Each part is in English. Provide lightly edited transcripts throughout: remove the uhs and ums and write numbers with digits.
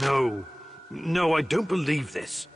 No. No, I don't believe this.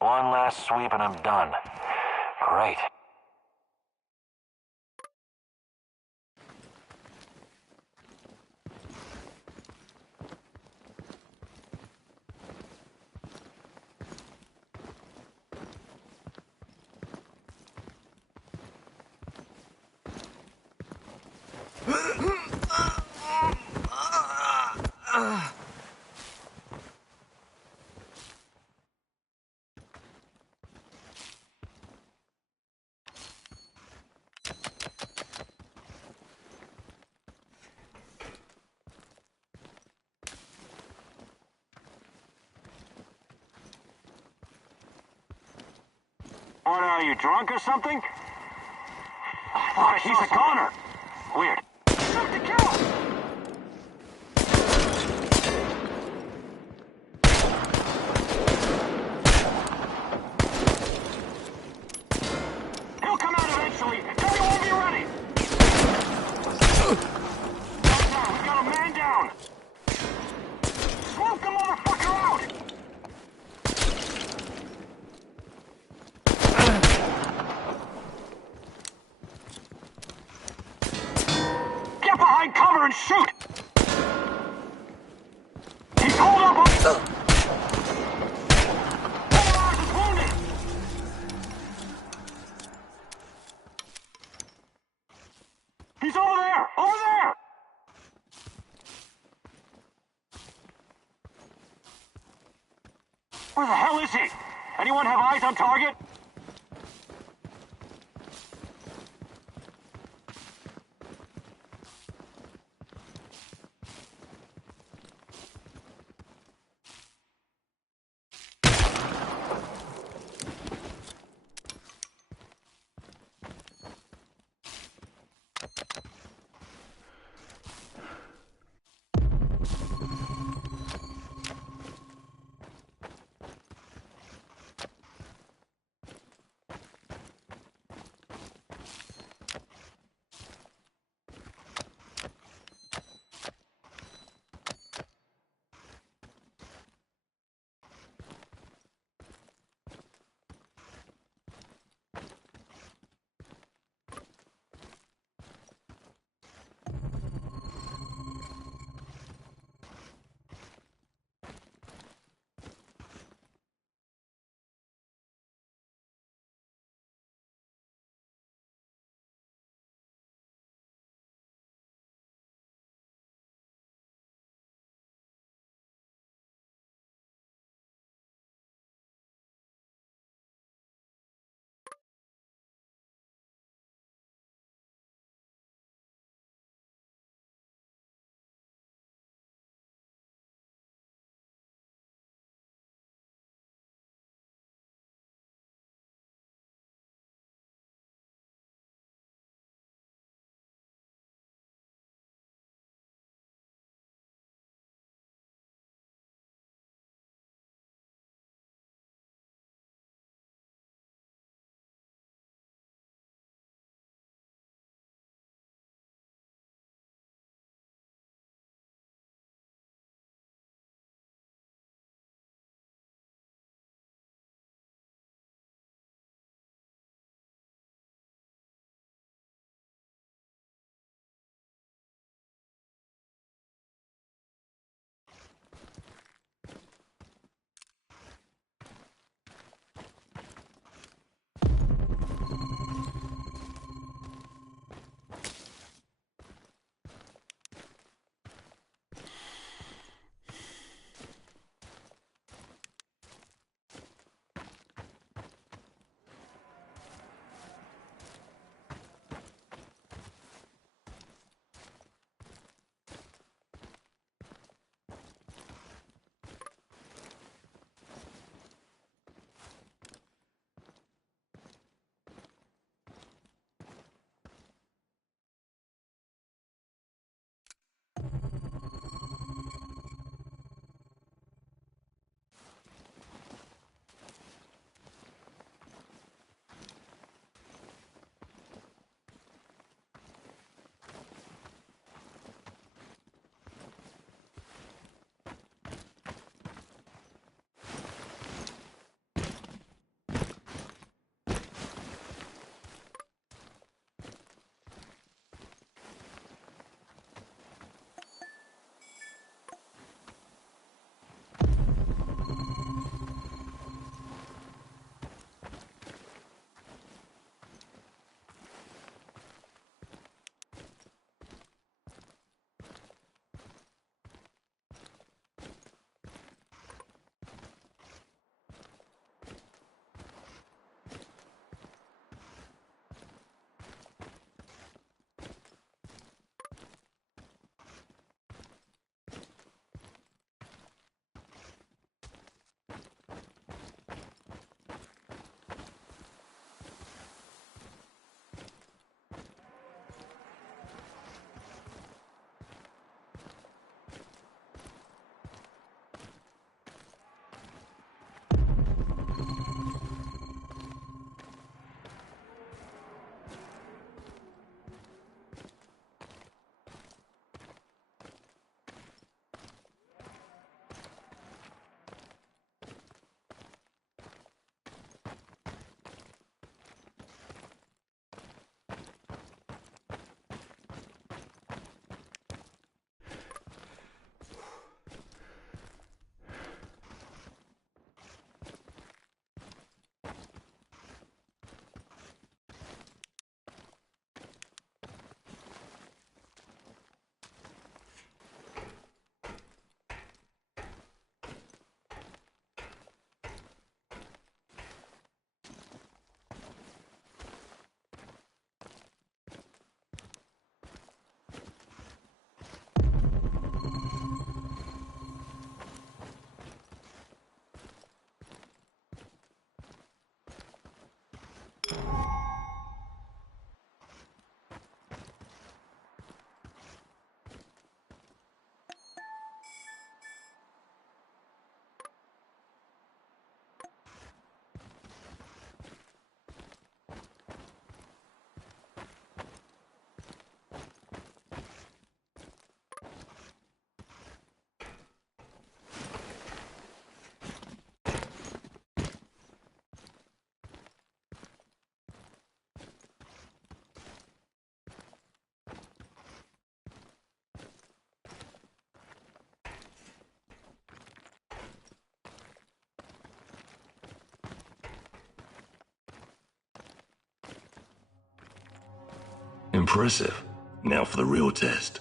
One last sweep and I'm done. Great. What are you, drunk or something? Fuck, he's a goner! Weird. Shoot to kill! He'll come out eventually. Tell me when you're ready! Down, we got a man down! Smoke the motherfucker out! Get behind cover and shoot! He's holed up on... Polaris is wounded! He's over there! Over there! Where the hell is he? Anyone have eyes on target? Impressive. Now for the real test.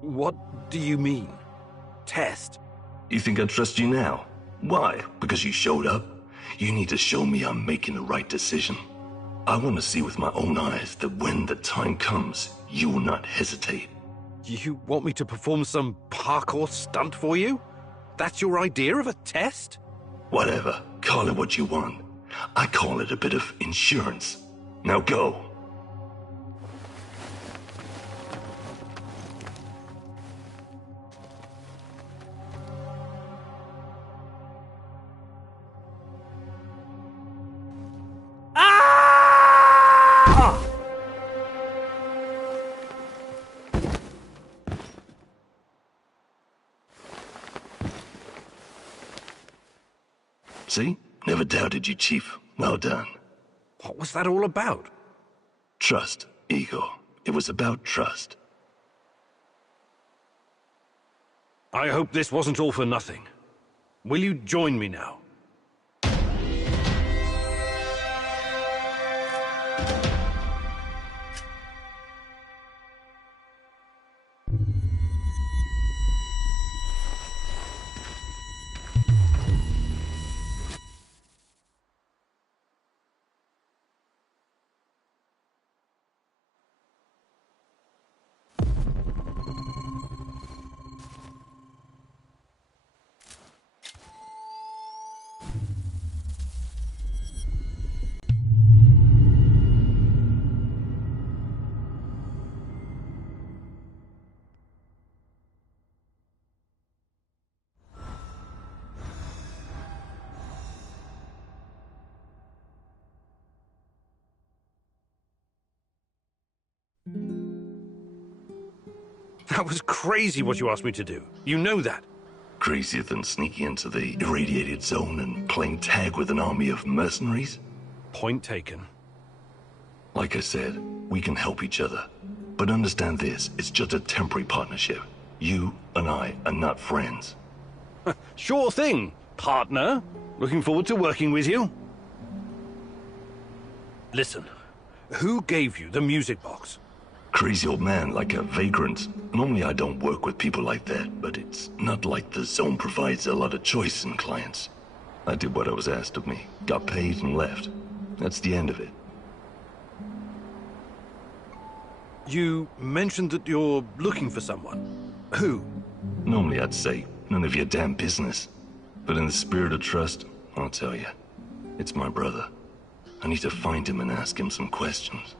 What do you mean? Test? You think I trust you now? Why? Because you showed up? You need to show me I'm making the right decision. I want to see with my own eyes that when the time comes, you will not hesitate. You want me to perform some parkour stunt for you? That's your idea of a test? Whatever. Call it what you want. I call it a bit of insurance. Now go. See? Never doubted you, Chief. Well done. What was that all about? Trust, Ego. It was about trust. I hope this wasn't all for nothing. Will you join me now? That was crazy what you asked me to do. You know that. Crazier than sneaking into the irradiated zone and playing tag with an army of mercenaries? Point taken. Like I said, we can help each other. But understand this, it's just a temporary partnership. You and I are not friends. Sure thing, partner. Looking forward to working with you. Listen, who gave you the music box? Crazy old man, like a vagrant. Normally I don't work with people like that, but it's not like the zone provides a lot of choice in clients. I did what I was asked of me, got paid and left. That's the end of it. You mentioned that you're looking for someone. Who? Normally I'd say, none of your damn business. But in the spirit of trust, I'll tell you. It's my brother. I need to find him and ask him some questions.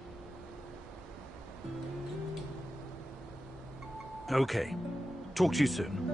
Okay. Talk to you soon.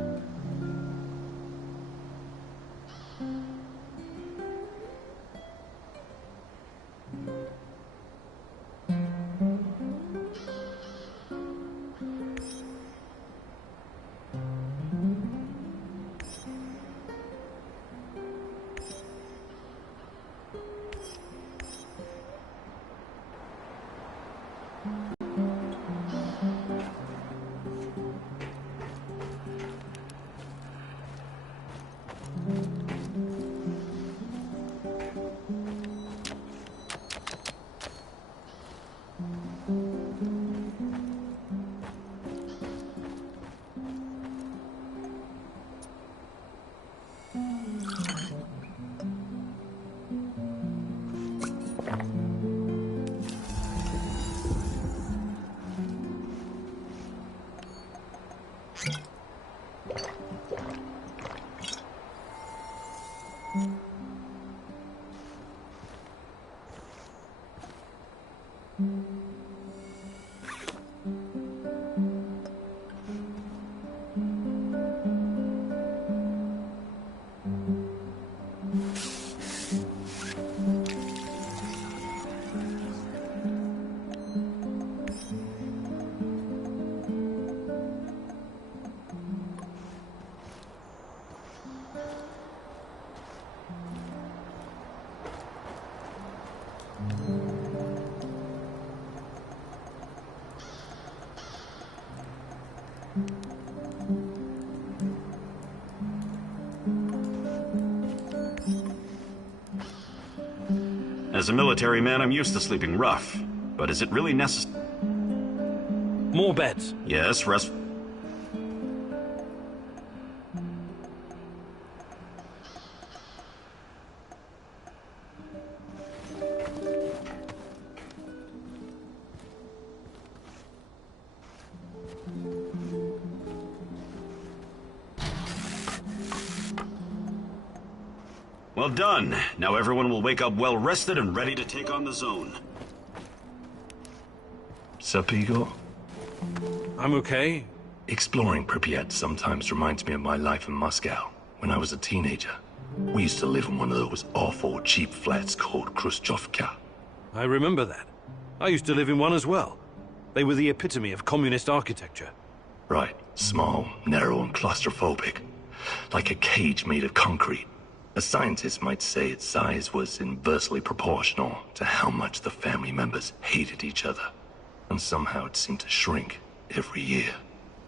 As a military man, I'm used to sleeping rough. But is it really necessary? More beds. Yes, rest... Well done. Now everyone will wake up well rested and ready to take on the zone. Sup, Igor? I'm okay. Exploring Pripyat sometimes reminds me of my life in Moscow when I was a teenager. We used to live in one of those awful cheap flats called Khrushchevka. I remember that. I used to live in one as well. They were the epitome of communist architecture. Right. Small, narrow, and claustrophobic. Like a cage made of concrete. A scientist might say its size was inversely proportional to how much the family members hated each other. And somehow it seemed to shrink every year.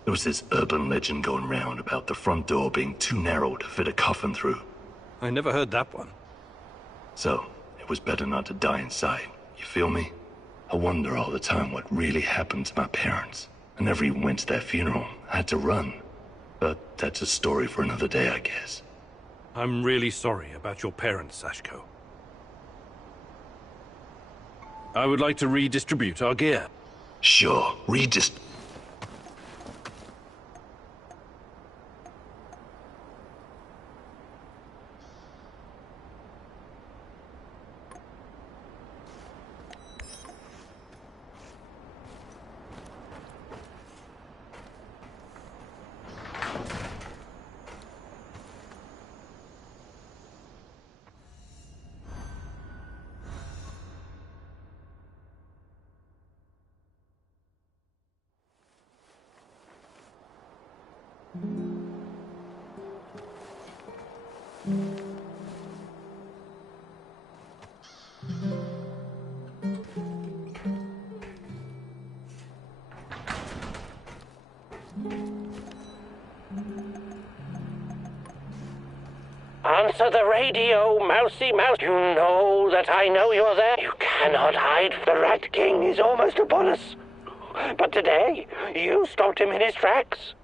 There was this urban legend going round about the front door being too narrow to fit a coffin through. I never heard that one. So, it was better not to die inside, you feel me? I wonder all the time what really happened to my parents. I never even went to their funeral. I had to run. But that's a story for another day, I guess. I'm really sorry about your parents, Sashko. I would like to redistribute our gear. Sure, Answer the radio, Mousy Mouse. You know that I know you're there. You cannot hide. The Rat King is almost upon us. But today, you stopped him in his tracks.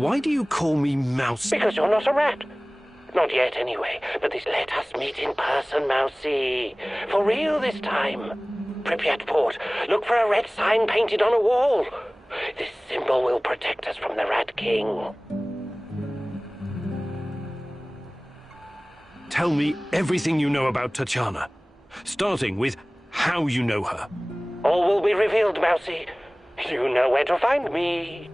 Why do you call me Mouse? Because you're not a rat. Not yet, anyway. But let us meet in person, Mousy. For real this time. Pripyat Port. Look for a red sign painted on a wall. This symbol will protect us from the Rat King. Tell me everything you know about Tatiana, starting with how you know her. All will be revealed, Mousy. You know where to find me.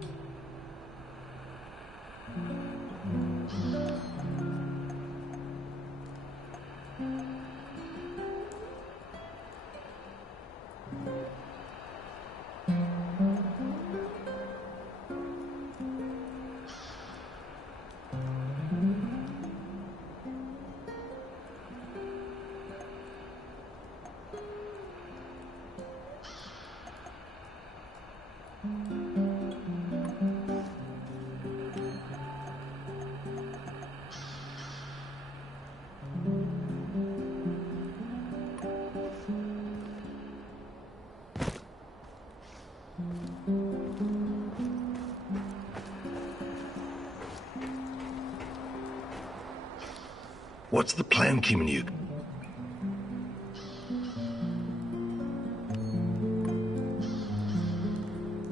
What's the plan, Kimenyuk?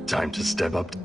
Time to step up.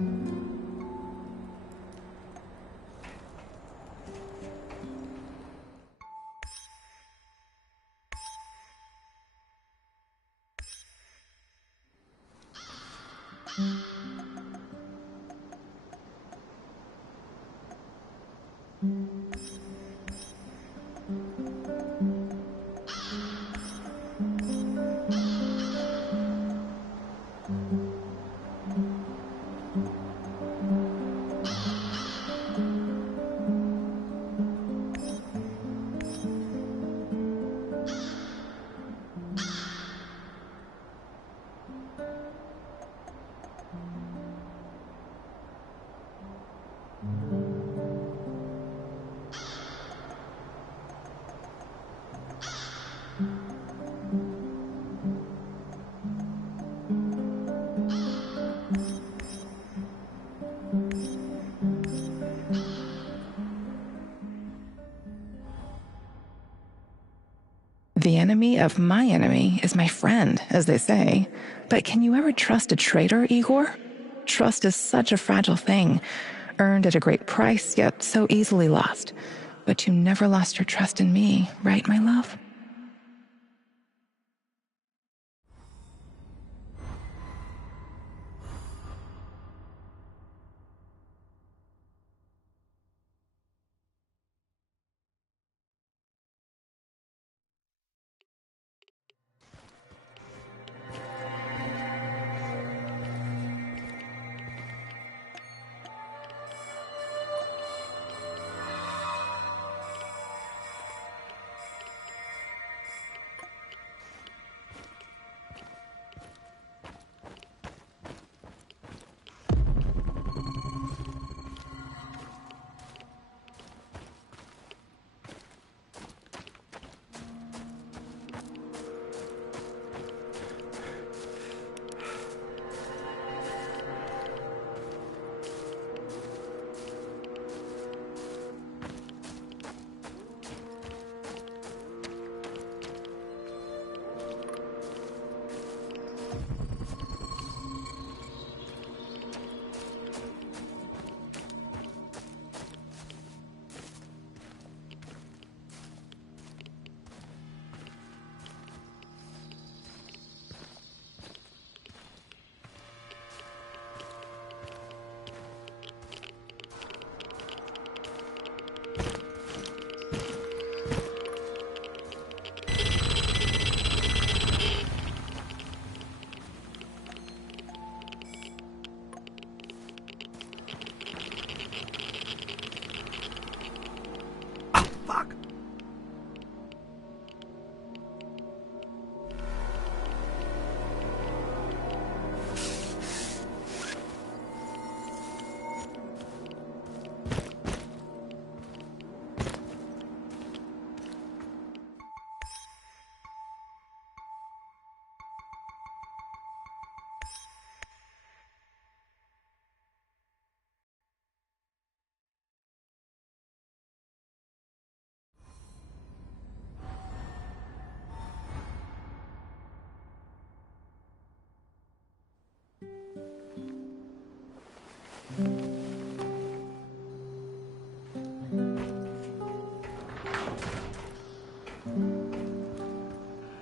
The enemy of my enemy is my friend, as they say. But can you ever trust a traitor, Igor? Trust is such a fragile thing, earned at a great price, yet so easily lost. But you never lost your trust in me, right, my love?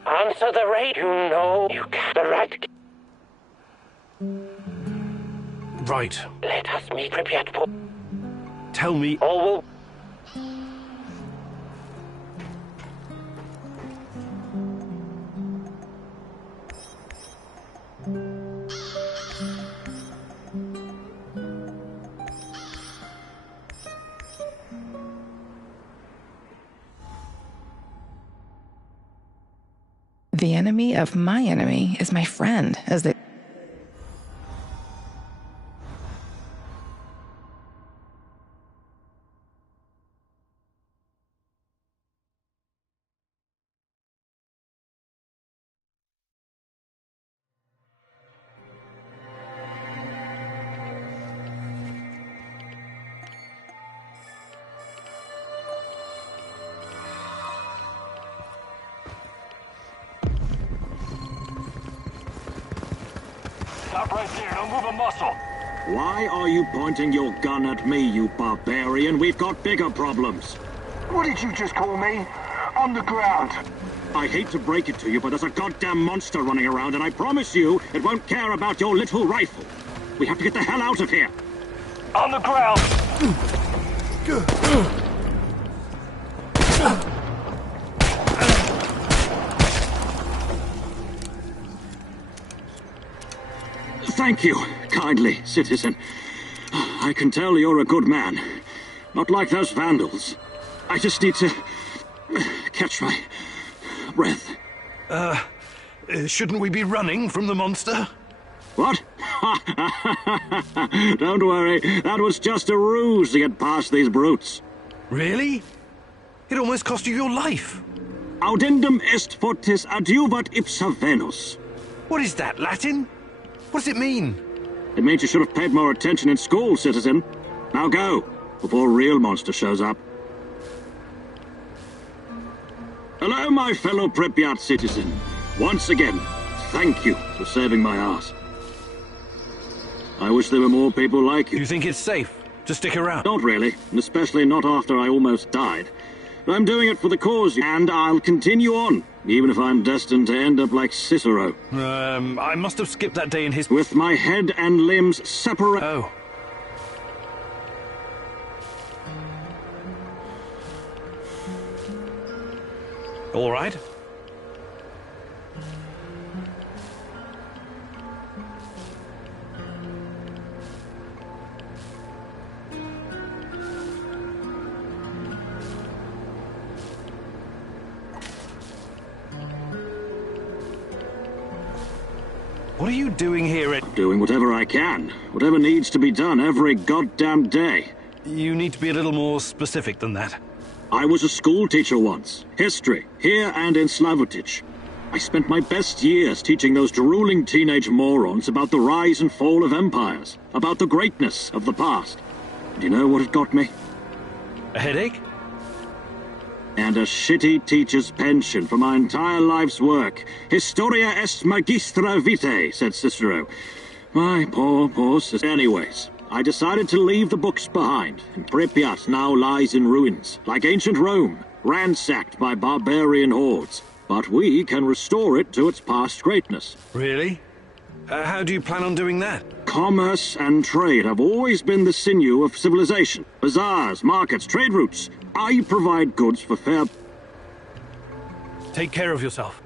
Answer the radio. You know you can. The rat. Right. Let us meet Pripyat Port. Tell me. All will. The enemy of my enemy is my friend, as they... Stop right there, don't move a muscle. Why are you pointing your gun at me, you barbarian? We've got bigger problems. What did you just call me? On the ground. I hate to break it to you, but there's a goddamn monster running around, and I promise you it won't care about your little rifle. We have to get the hell out of here. On the ground. Thank you, kindly, citizen. I can tell you're a good man. Not like those vandals. I just need to catch my breath. Shouldn't we be running from the monster? What? Don't worry, that was just a ruse to get past these brutes. Really? It almost cost you your life. Audendum est fortis adiuvat ipsa Venus. What is that, Latin? What does it mean? It means you should have paid more attention in school, citizen. Now go, before a real monster shows up. Hello, my fellow Pripyat citizen. Once again, thank you for saving my ass. I wish there were more people like Do you. you think it's safe to stick around? Not really, and especially not after I almost died. But I'm doing it for the cause, and I'll continue on, even if I'm destined to end up like Cicero, I must have skipped that day in his... with my head and limbs separate. Oh. All right. What are you doing here at... Doing whatever I can, whatever needs to be done every goddamn day. You need to be a little more specific than that. I was a school teacher once. History, here and in Slavutich. I spent my best years teaching those drooling teenage morons about the rise and fall of empires, about the greatness of the past. Do you know what it got me? A headache? And a shitty teacher's pension for my entire life's work. Historia est magistra vitae, said Cicero. My poor sister. Anyways, I decided to leave the books behind, and Pripyat now lies in ruins, like ancient Rome, ransacked by barbarian hordes. But we can restore it to its past greatness. Really? How do you plan on doing that? Commerce and trade have always been the sinew of civilization. Bazaars, markets, trade routes. I provide goods for fair... Take care of yourself.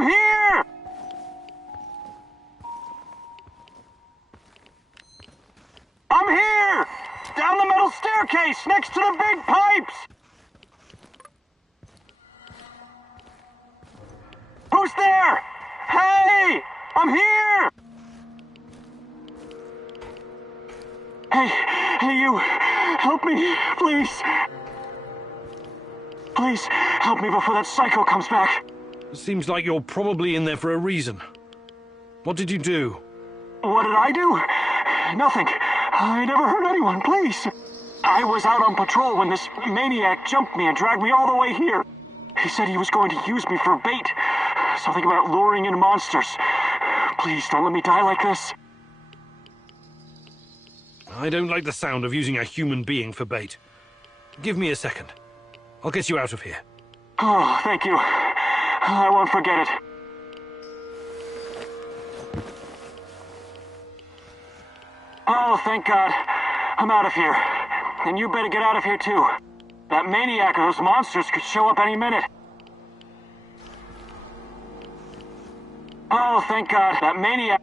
I'm here! I'm here! Down the metal staircase, next to the big pipes! Who's there? Hey! I'm here! Hey, you! Help me, please! Please, help me before that psycho comes back. Seems like you're probably in there for a reason. What did you do? What did I do? Nothing. I never hurt anyone, please. I was out on patrol when this maniac jumped me and dragged me all the way here. He said he was going to use me for bait. Something about luring in monsters. Please, don't let me die like this. I don't like the sound of using a human being for bait. Give me a second. I'll get you out of here. Oh, thank you. I won't forget it. Oh, thank God. I'm out of here. And you better get out of here, too. That maniac or those monsters could show up any minute. Oh, thank God. That maniac...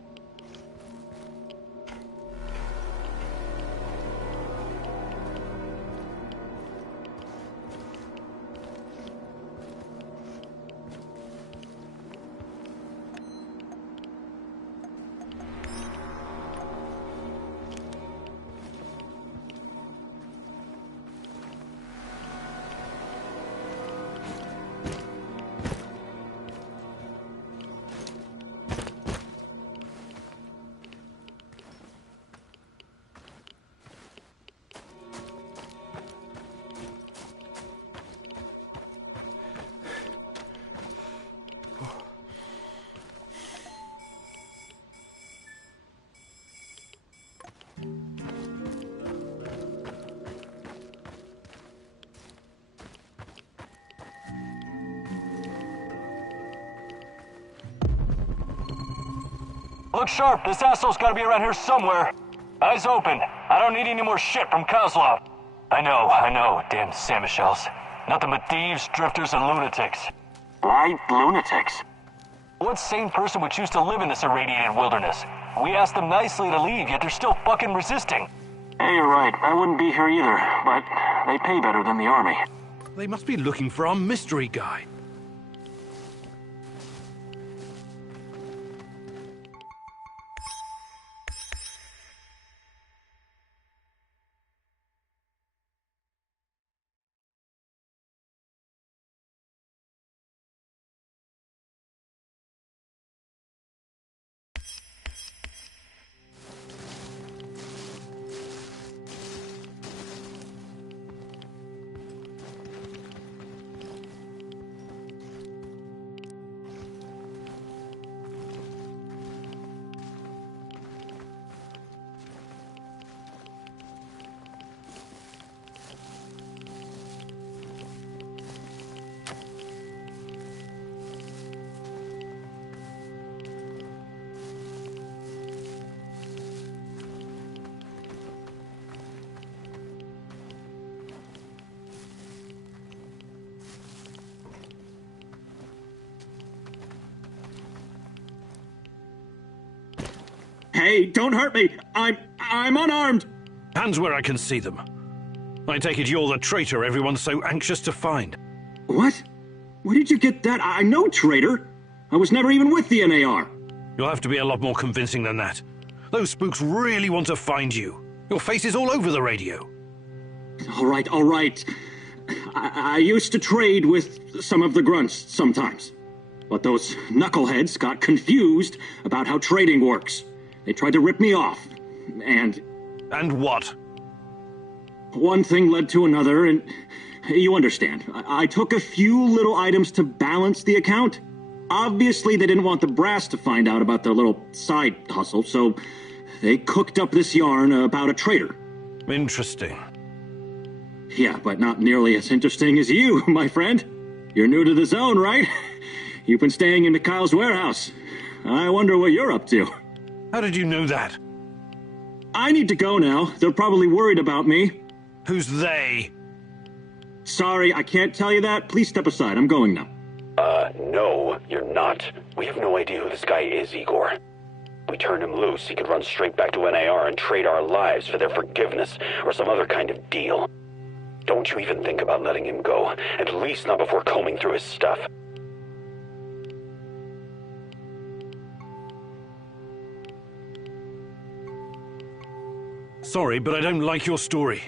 Look sharp, this asshole's gotta be around here somewhere. Eyes open. I don't need any more shit from Kozlov. I know, damn Samushells. Nothing but thieves, drifters, and lunatics. Why lunatics? What sane person would choose to live in this irradiated wilderness? We asked them nicely to leave, yet they're still fucking resisting. Hey, you're right. I wouldn't be here either, but they pay better than the army. They must be looking for our mystery guy. Hey, don't hurt me! I'm unarmed! Hands where I can see them. I take it you're the traitor everyone's so anxious to find. What? Where did you get that? I'm no traitor. I was never even with the NAR. You'll have to be a lot more convincing than that. Those spooks really want to find you. Your face is all over the radio. All right. I used to trade with some of the grunts sometimes. But those knuckleheads got confused about how trading works. They tried to rip me off, and... And what? One thing led to another, and you understand. I took a few little items to balance the account. Obviously, they didn't want the brass to find out about their little side hustle, so they cooked up this yarn about a traitor. Interesting. Yeah, but not nearly as interesting as you, my friend. You're new to the zone, right? You've been staying in Mikhail's warehouse. I wonder what you're up to. How did you know that? I need to go now. They're probably worried about me. Who's they? Sorry, I can't tell you that. Please step aside. I'm going now. No, you're not. We have no idea who this guy is, Igor. We turned him loose, he could run straight back to NAR and trade our lives for their forgiveness or some other kind of deal. Don't you even think about letting him go, at least not before combing through his stuff. Sorry, but I don't like your story.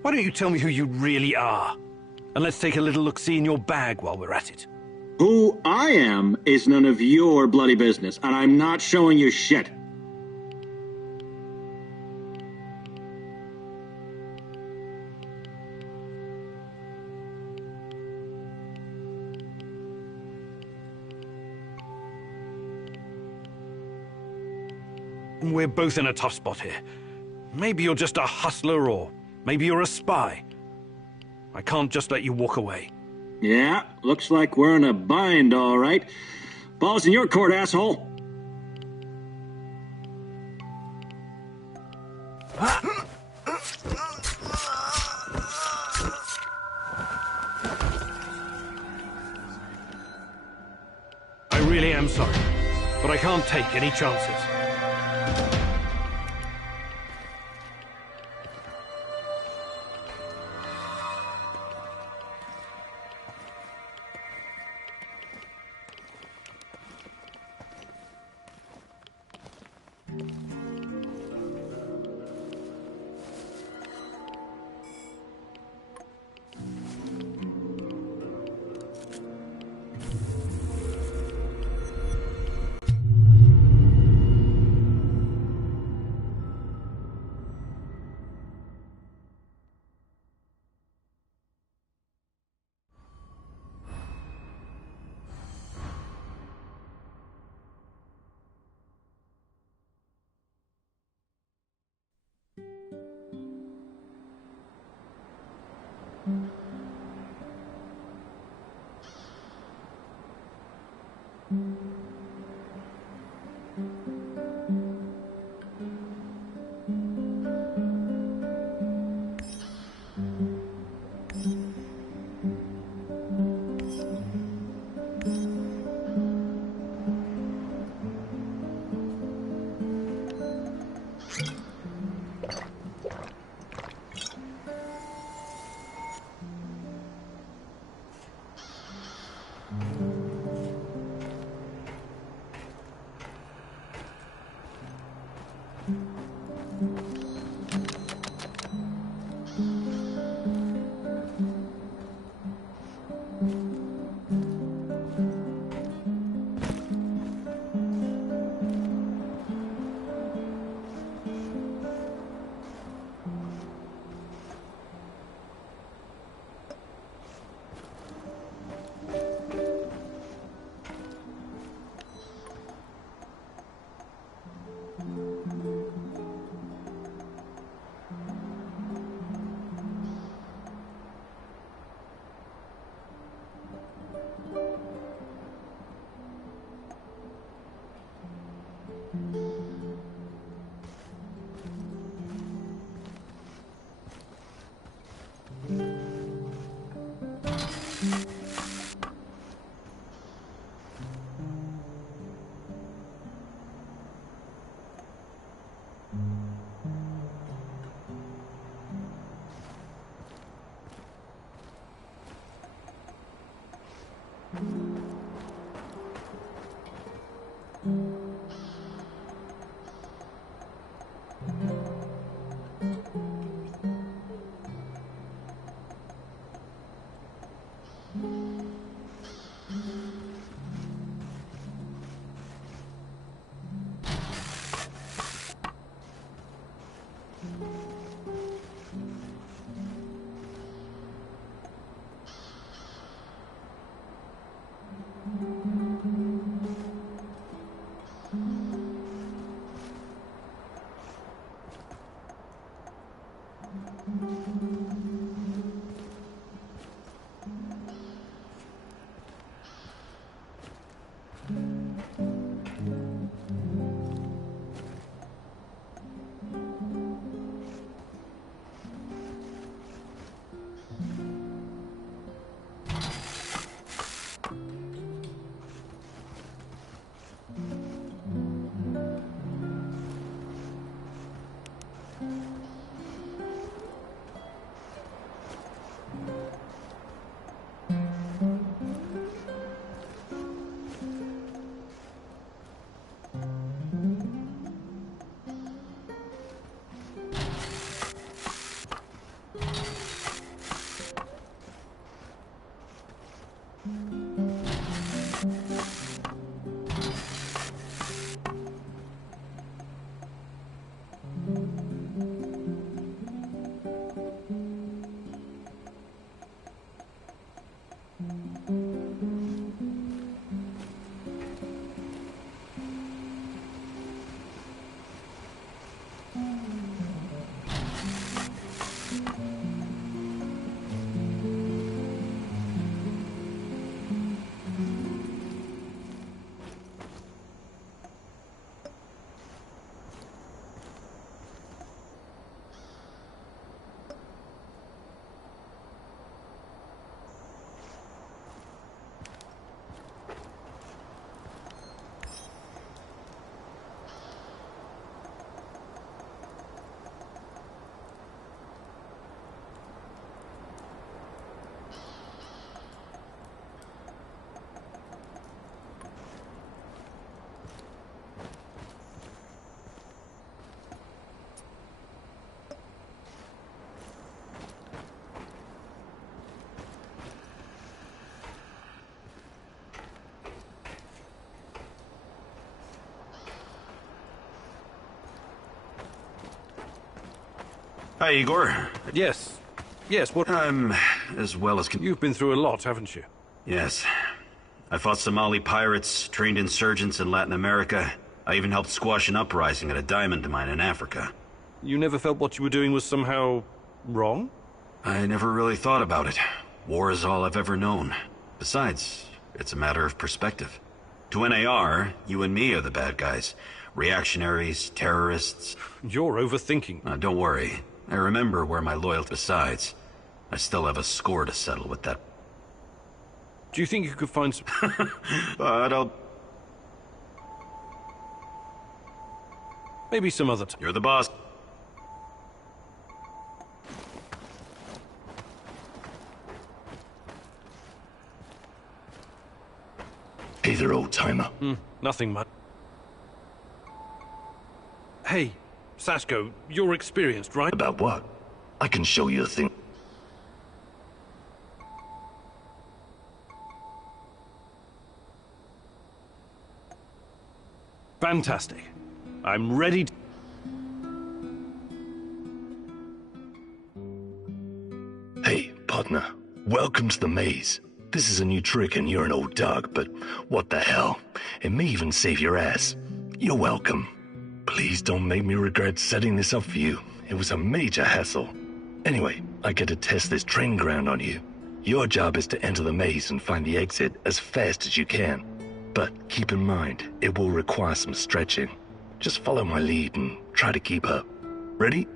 Why don't you tell me who you really are? And let's take a little look-see in your bag while we're at it. Who I am is none of your bloody business, and I'm not showing you shit. We're both in a tough spot here. Maybe you're just a hustler, or maybe you're a spy. I can't just let you walk away. Yeah, looks like we're in a bind, all right. Ball's in your court, asshole. I really am sorry, but I can't take any chances. Hi, Igor. Yes. Yes, what? I'm as well as You've been through a lot, haven't you? Yes. I fought Somali pirates, trained insurgents in Latin America. I even helped squash an uprising at a diamond mine in Africa. You never felt what you were doing was somehow wrong? I never really thought about it. War is all I've ever known. Besides, it's a matter of perspective. To NAR, you and me are the bad guys. Reactionaries, terrorists. You're overthinking. Don't worry. I remember where my loyalty. Besides, I still have a score to settle with that. Do you think you could find some... But I'll... Maybe some other time. You're the boss. Hey there, old-timer. Nothing much. Hey, Sasko, you're experienced, right? About what? I can show you a thing. Fantastic. I'm ready to... Hey, partner. Welcome to the maze. This is a new trick and you're an old dog, but what the hell? It may even save your ass. You're welcome. Please don't make me regret setting this up for you. It was a major hassle. Anyway, I get to test this training ground on you. Your job is to enter the maze and find the exit as fast as you can. But keep in mind, it will require some stretching. Just follow my lead and try to keep up. Ready?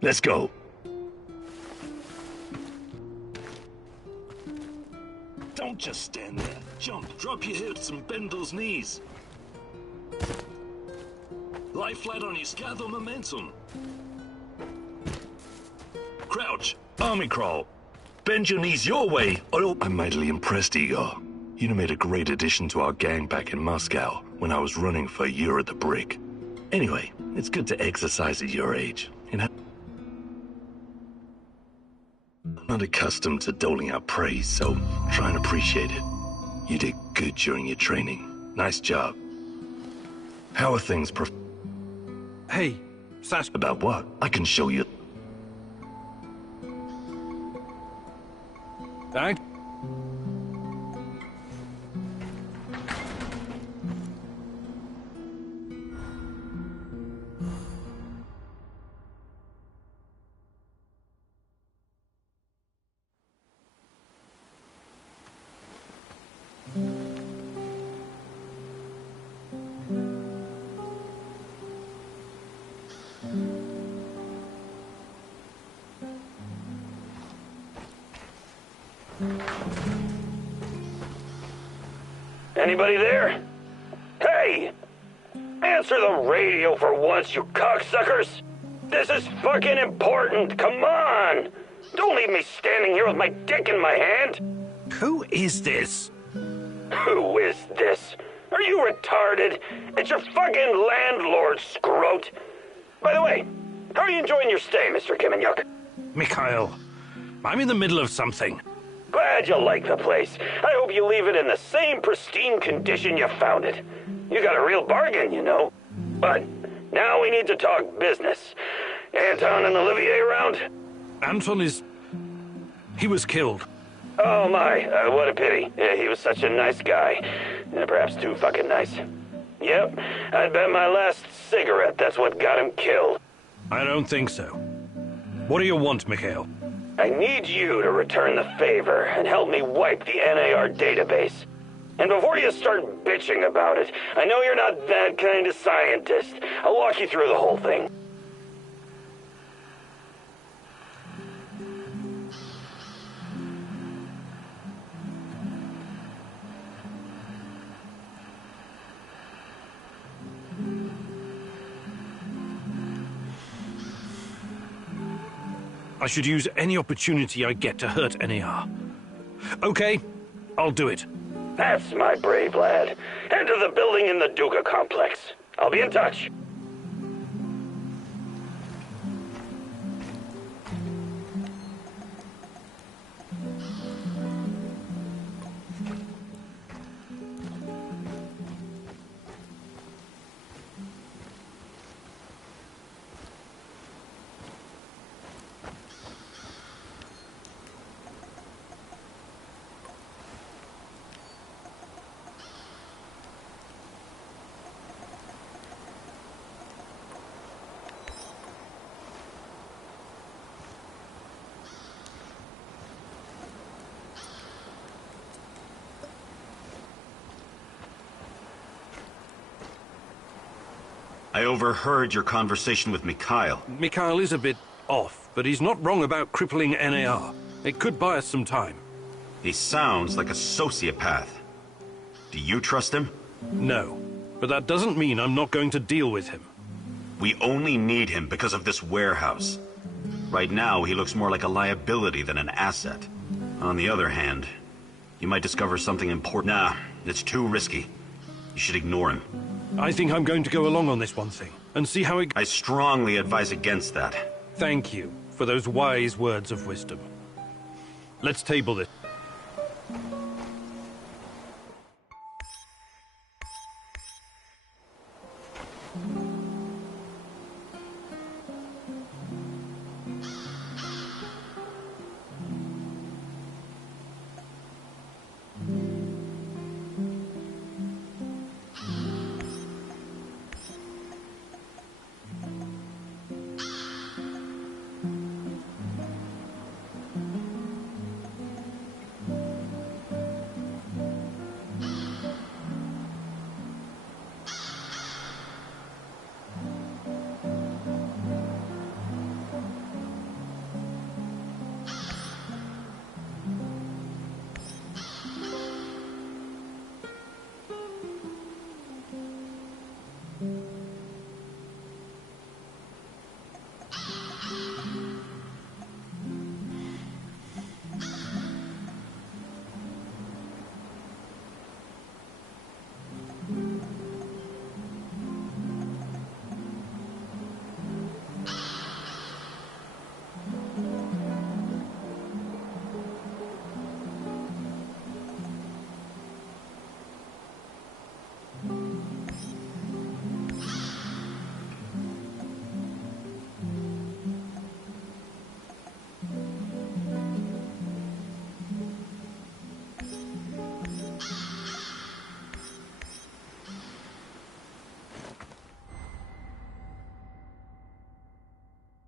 Let's go. Don't just stand there. Jump, drop your hips and bend those knees. Lie flat on your gather momentum. Crouch, army crawl. Bend your knees your way, or... I'm mightily impressed, Igor. You made a great addition to our gang back in Moscow when I was running for Euro the Brick. Anyway, it's good to exercise at your age, you know? I'm not accustomed to doling out praise, so try and appreciate it. You did good during your training. Nice job. How are things, Hey, Sasko. About what? I can show you. Thank... Anybody there? Hey! Answer the radio for once, you cocksuckers! This is fucking important, come on! Don't leave me standing here with my dick in my hand! Who is this? Who is this? Are you retarded? It's your fucking landlord, scrote! By the way, how are you enjoying your stay, Mr. Kiminyuk? Mikhail, I'm in the middle of something. Glad you like the place. I hope you leave it in the same pristine condition you found it. You got a real bargain, you know. But now we need to talk business. Anton and Olivier around? Anton is... he was killed. Oh my, what a pity. Yeah, he was such a nice guy. Perhaps too fucking nice. Yep, I'd bet my last cigarette that's what got him killed. I don't think so. What do you want, Mikhail? I need you to return the favor and help me wipe the NAR database. And before you start bitching about it, I know you're not that kind of scientist. I'll walk you through the whole thing. I should use any opportunity I get to hurt NAR. Okay, I'll do it. That's my brave lad. Enter the building in the Duga complex. I'll be in touch. I overheard your conversation with Mikhail. Mikhail is a bit off, but he's not wrong about crippling NAR. It could buy us some time. He sounds like a sociopath. Do you trust him? No, but that doesn't mean I'm not going to deal with him. We only need him because of this warehouse. Right now, he looks more like a liability than an asset. On the other hand, you might discover something important. Nah, it's too risky. You should ignore him. I think I'm going to go along on this one thing, and see how it... I strongly advise against that. Thank you for those wise words of wisdom. Let's table this.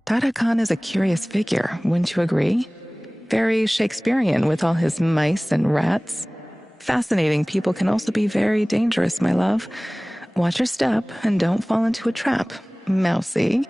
Dada Khan is a curious figure, wouldn't you agree? Very Shakespearean with all his mice and rats. Fascinating people can also be very dangerous, my love. Watch your step and don't fall into a trap, mousy.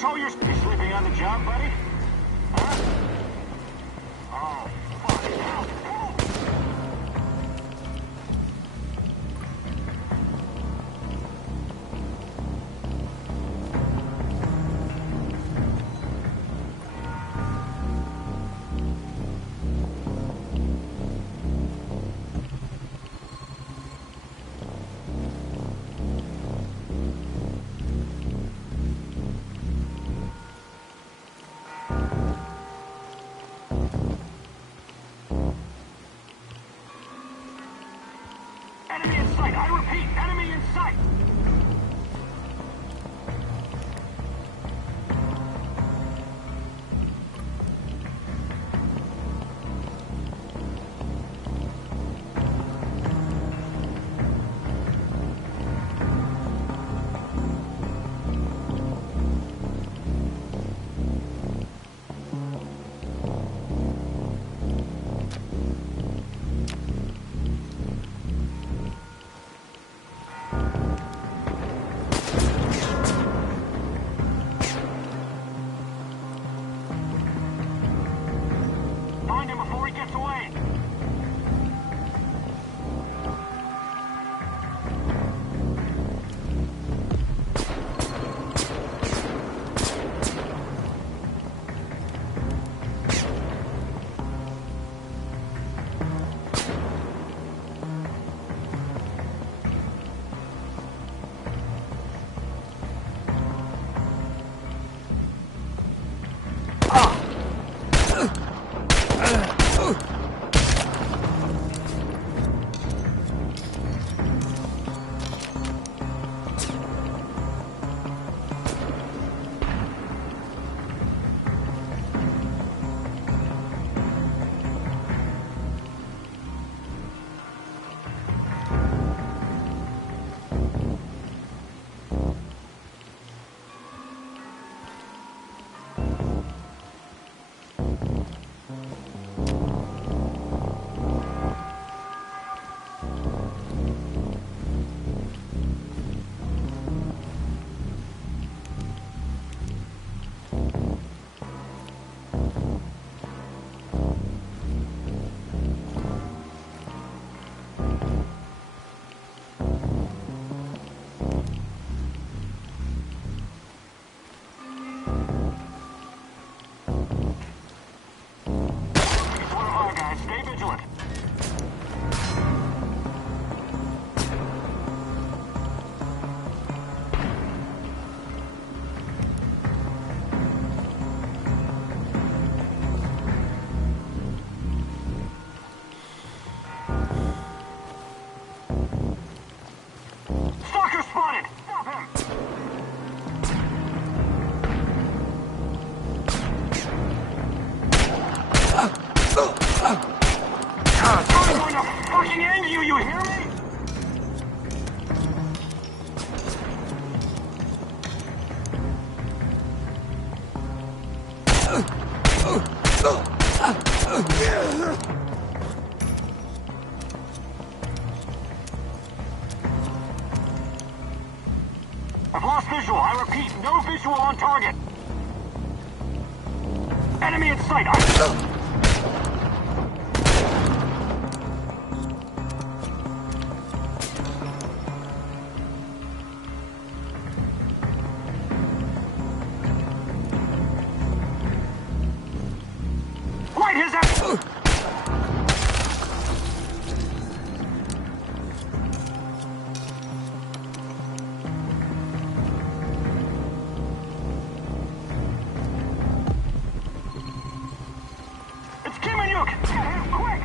So you're sleeping on the job, buddy? Huh? Oh, fuck. Now. vigilant. Stalker spotted! Stop him! I'm going to fucking end you, you hear me? I've lost visual. I repeat, no visual on target. Enemy in sight. Light his ass! It's Kimanyuk! Get him quick!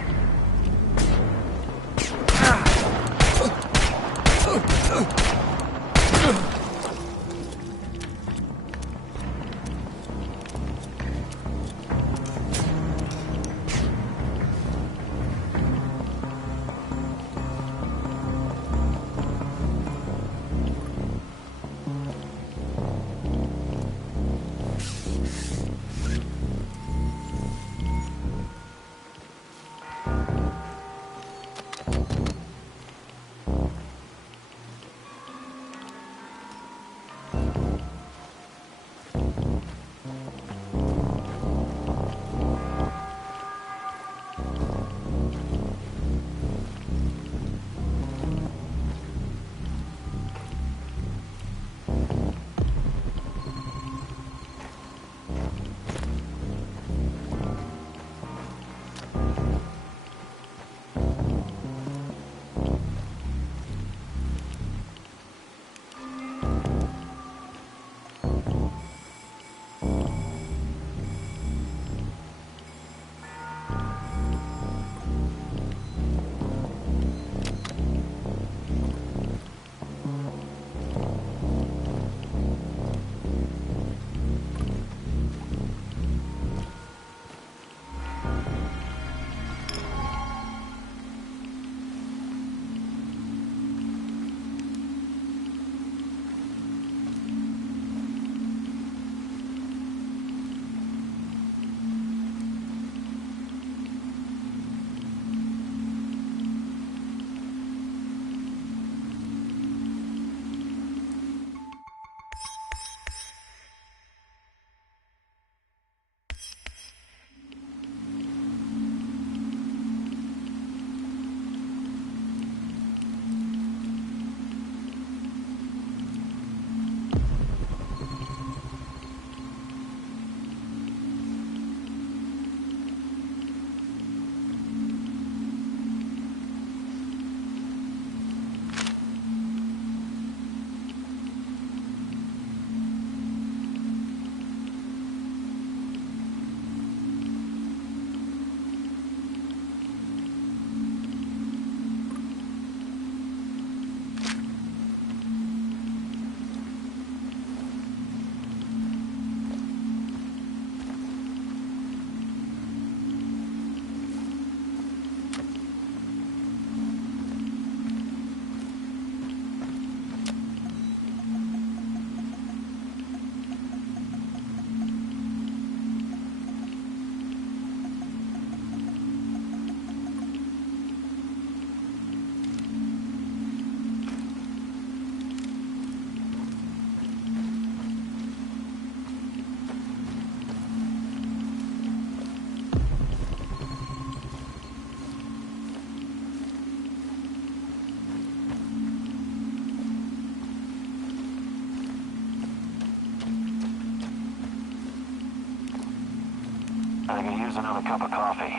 I could use another cup of coffee.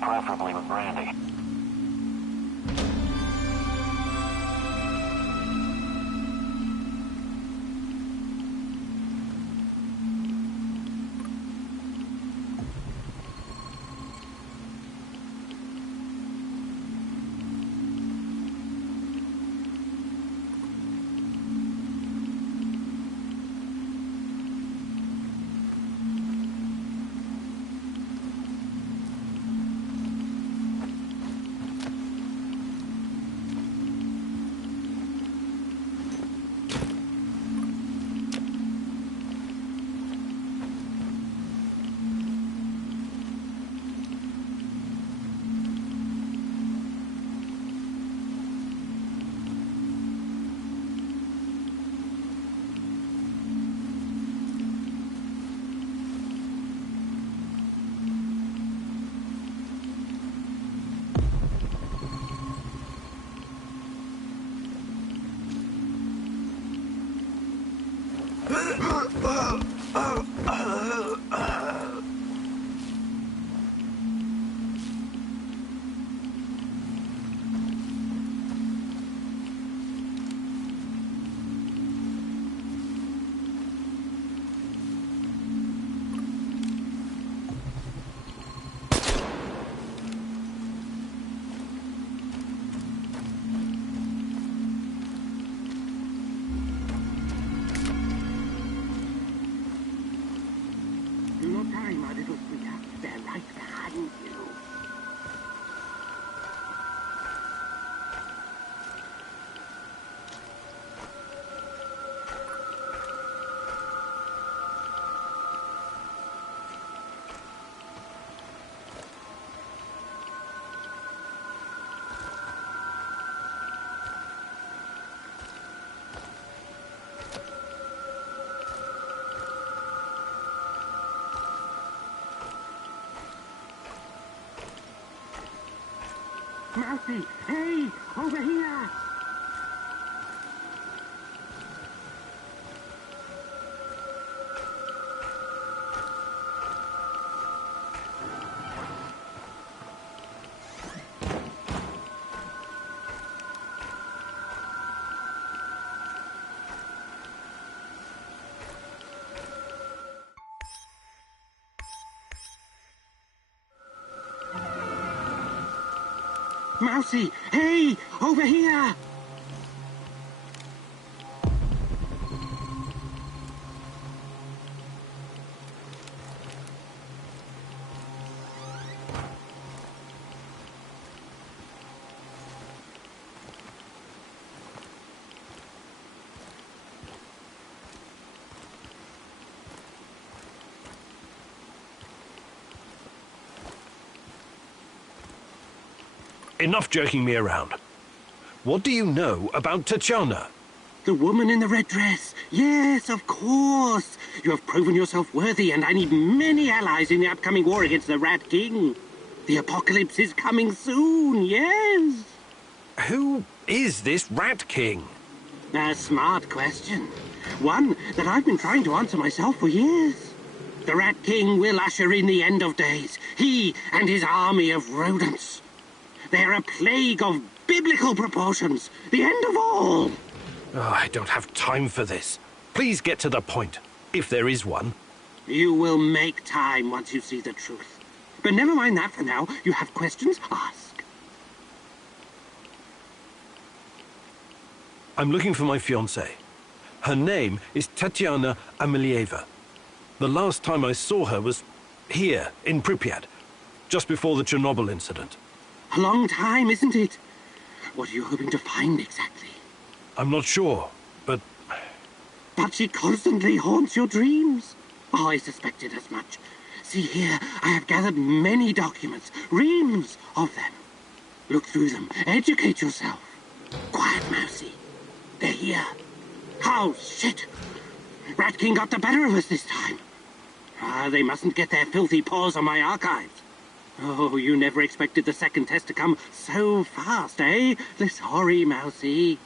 preferably with brandy. Do not worry, my little sweetheart. They're right behind you. Mousy, hey, over here! Mousy, hey, over here! Enough jerking me around. What do you know about Tatiana? The woman in the red dress. Yes, of course. You have proven yourself worthy, and I need many allies in the upcoming war against the Rat King. The apocalypse is coming soon, yes. Who is this Rat King? A smart question. One that I've been trying to answer myself for years. The Rat King will usher in the end of days. He and his army of rodents. They're a plague of biblical proportions. The end of all. Oh, I don't have time for this. Please get to the point, if there is one. You will make time once you see the truth. But never mind that for now. You have questions? Ask. I'm looking for my fiancée. Her name is Tatiana Amelieva. The last time I saw her was here, in Pripyat, just before the Chernobyl incident. A long time, isn't it? What are you hoping to find exactly? I'm not sure, but... But she constantly haunts your dreams. Oh, I suspected as much. See here, I have gathered many documents, reams of them. Look through them, educate yourself. Quiet, Mousy. They're here. Oh, shit. Rat King got the better of us this time. They mustn't get their filthy paws on my archives. Oh, you never expected the second test to come so fast, eh? Sorry, Mousy.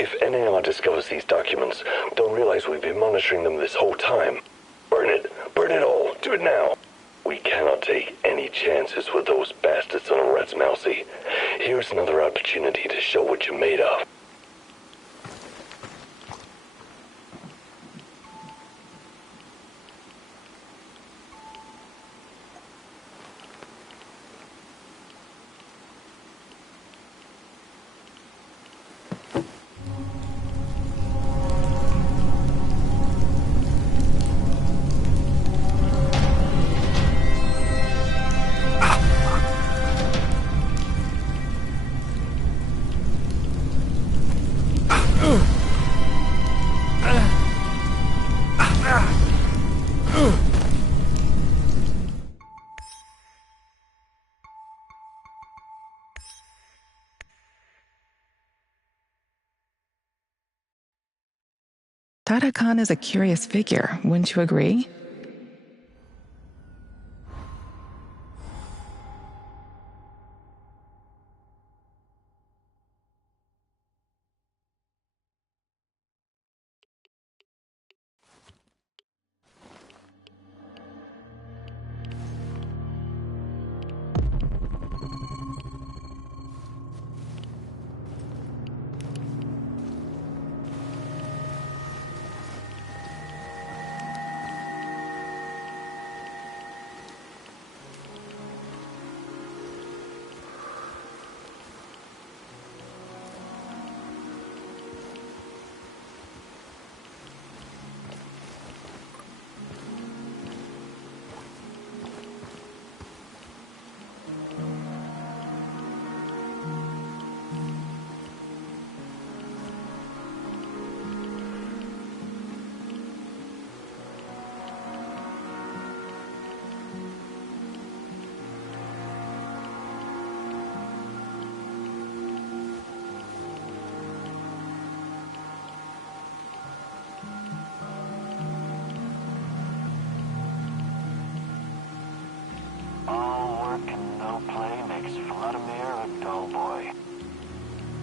If NAR discovers these documents, they'll realize we've been monitoring them this whole time. Burn it all. Do it now. We cannot take any chances with those bastards on a rat's mousey. Here's another opportunity to show what you're made of. Tata Khan is a curious figure, wouldn't you agree?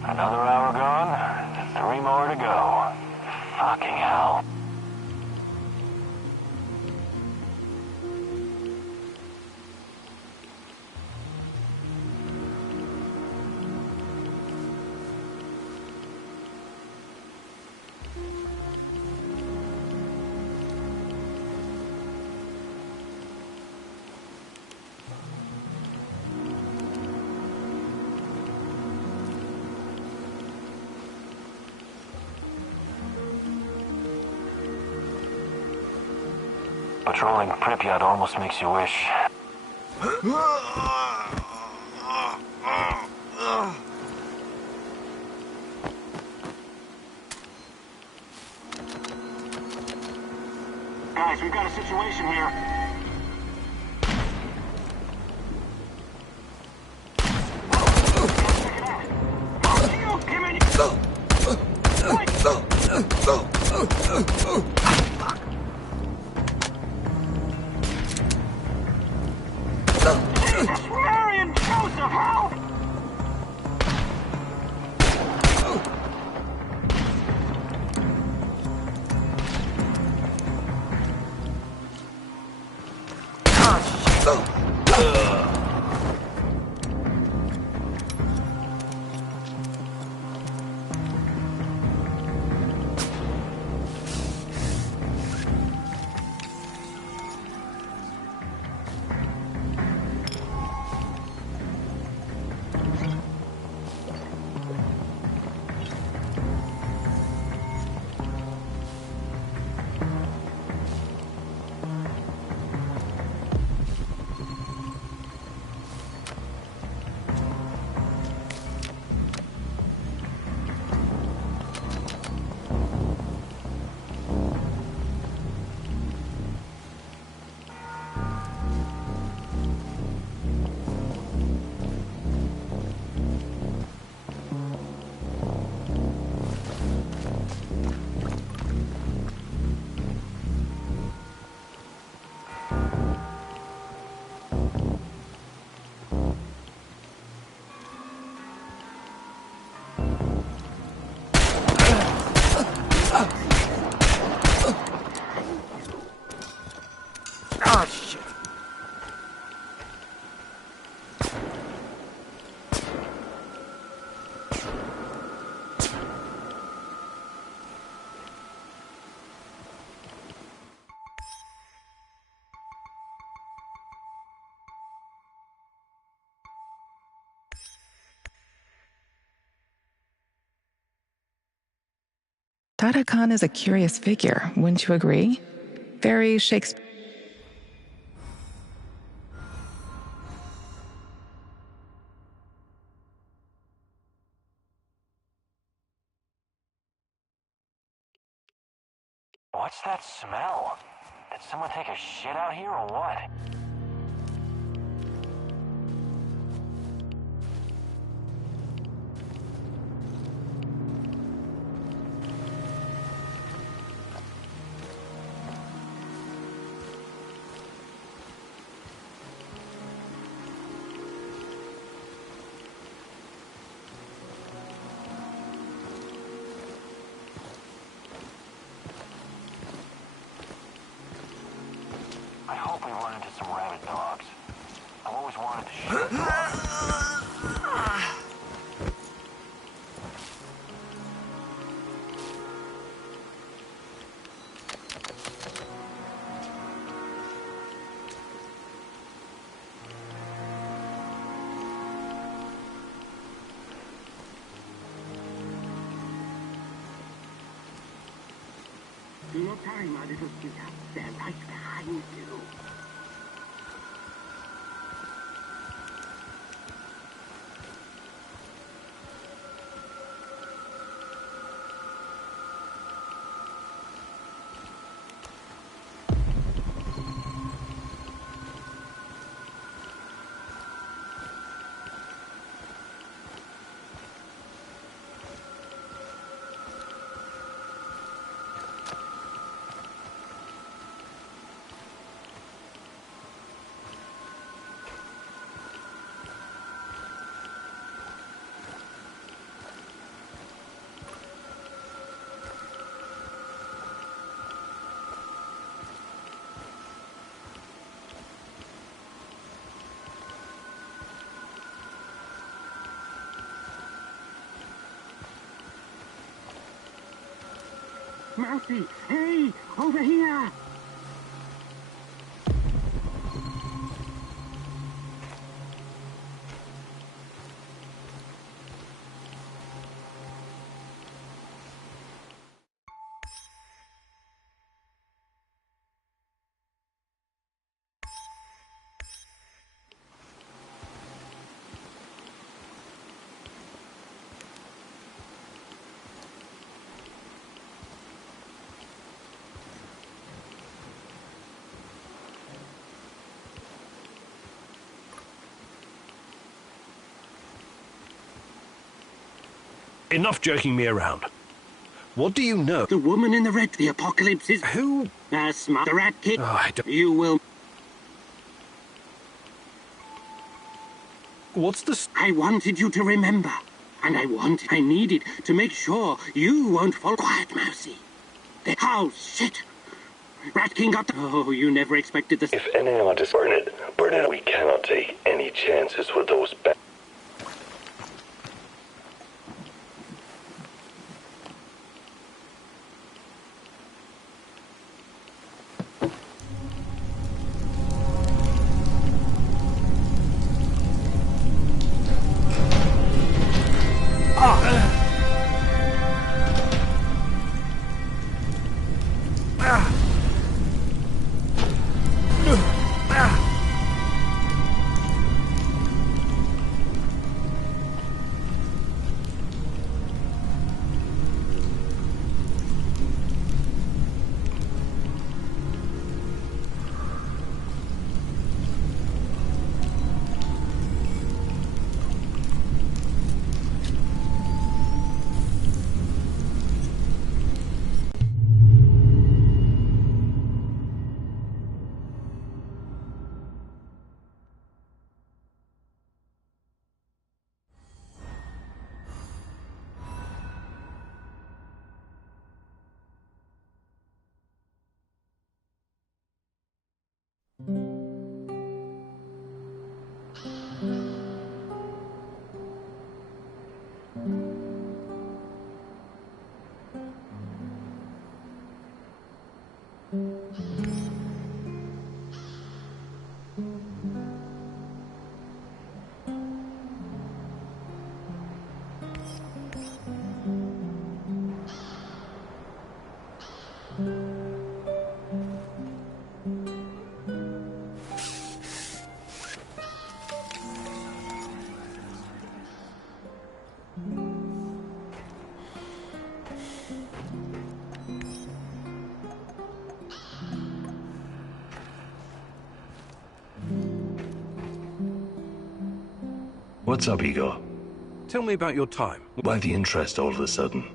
Another hour gone, 3 more to go. Fucking hell. Patrolling Pripyat almost makes you wish. Guys, we've got a situation here. Marion Joseph, help! Tata Khan is a curious figure, wouldn't you agree? Very Shakespeare. What's that smell? Did someone take a shit out here or what? I hope we run into some rabid dogs. I've always wanted to shoot a dog. Do not hurry, my little sweetheart. They're right behind you. Mousy, hey, over here! Enough joking me around. What do you know? The woman in the red, the apocalypse is... Who? Smart rat kid. Oh, I don't... You will... What's the... I wanted you to remember. And I needed to make sure you won't fall quiet, Mousy. Oh, shit. Rat King got the... Oh, you never expected this. If anyone is burn it. We cannot take any chances with those bad... What's up, Igor? Tell me about your time. Why the interest all of a sudden?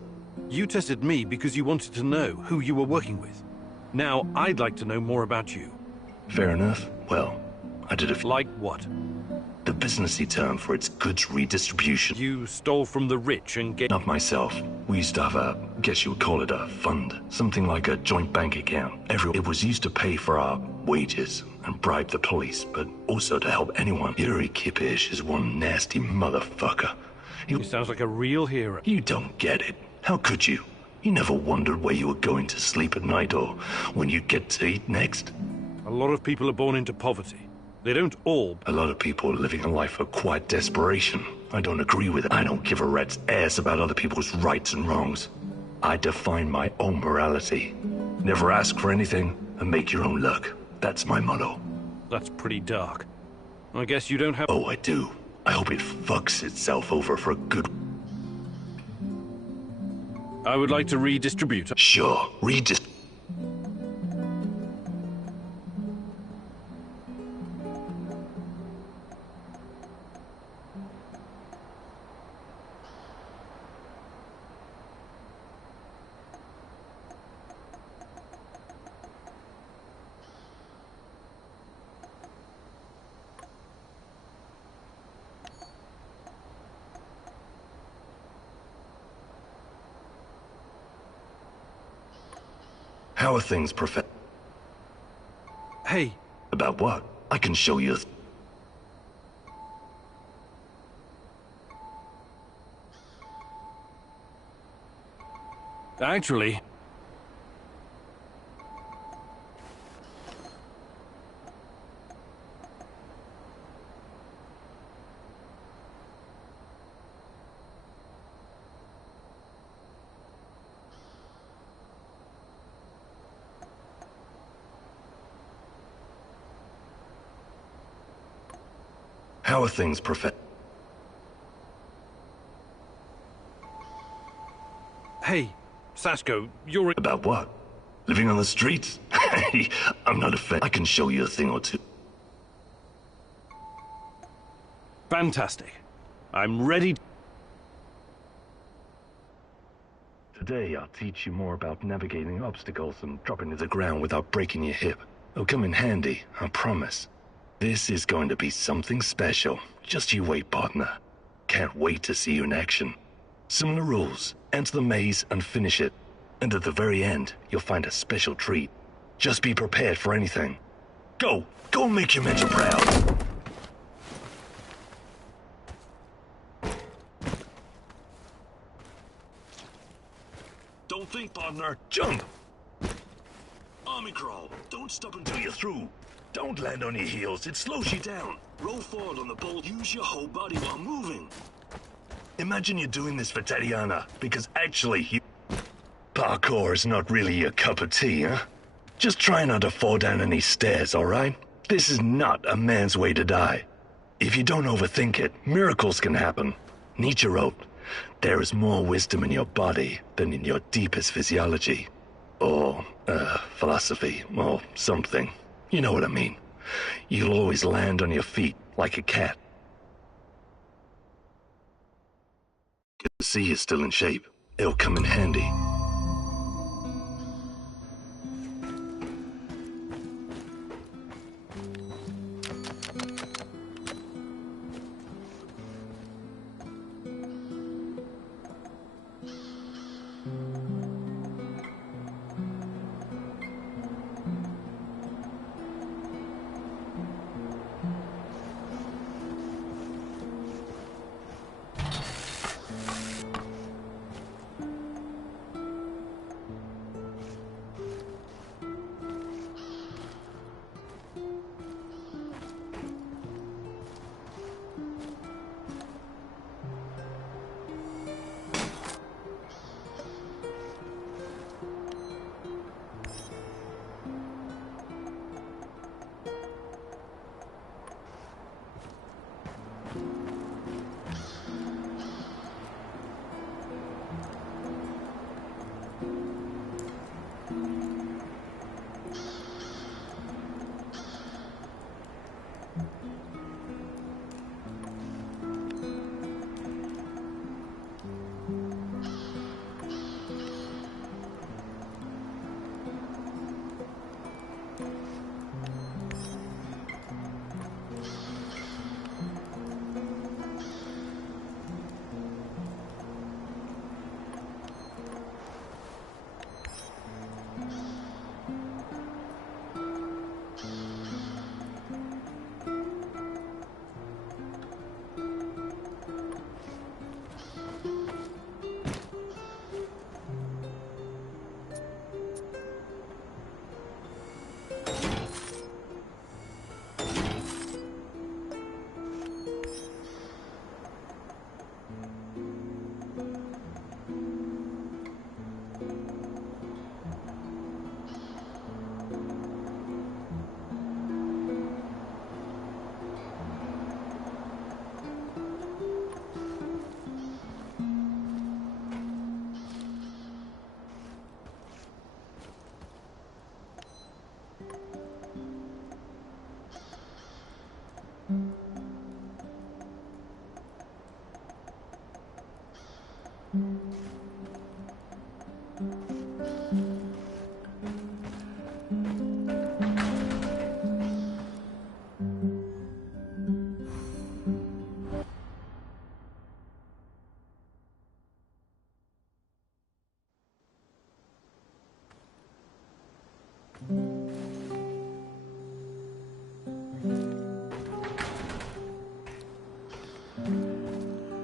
You tested me because you wanted to know who you were working with. Now, I'd like to know more about you. Fair enough. Well, I did a Like what? the businessy term for its goods redistribution. You stole from the rich and gave... Not myself. We used to have a, guess you would call it a fund. Something like a joint bank account. It was used to pay for our wages and bribe the police, but also to help anyone. Yuri Kipish is one nasty motherfucker. He sounds like a real hero. You don't get it. How could you? You never wondered where you were going to sleep at night or when you'd get to eat next? A lot of people are born into poverty. They don't all... A lot of people are living a life of quiet desperation. I don't agree with it. I don't give a rat's ass about other people's rights and wrongs. I define my own morality. Never ask for anything and make your own luck. That's my motto. That's pretty dark. I guess you don't have... Oh, I do. I hope it fucks itself over for a good... I would like to redistribute. Sure, How are things, Professor? Hey. About what? I can show you. Actually... How are things, Professor? Hey, Sasko, you're... About what? Living on the streets? Hey, I'm not a fan. I can show you a thing or two. Fantastic. I'm ready... Today, I'll teach you more about navigating obstacles and dropping to the ground without breaking your hip. It'll come in handy, I promise. This is going to be something special. Just you wait, partner. Can't wait to see you in action. Similar rules. Enter the maze and finish it. And at the very end, you'll find a special treat. Just be prepared for anything. Go! Go and make your mentor proud! Don't think, partner. Jump! Army crawl. Don't stop until you're through. Don't land on your heels, it slows you down. Roll forward on the bolt, use your whole body while moving. Imagine you're doing this for Tatiana, because actually parkour is not really your cup of tea, huh? Just try not to fall down any stairs, alright? This is not a man's way to die. If you don't overthink it, miracles can happen. Nietzsche wrote, there is more wisdom in your body than in your deepest physiology. Or, philosophy, or something. You know what I mean. You'll always land on your feet like a cat. Good to see you're still in shape. It'll come in handy.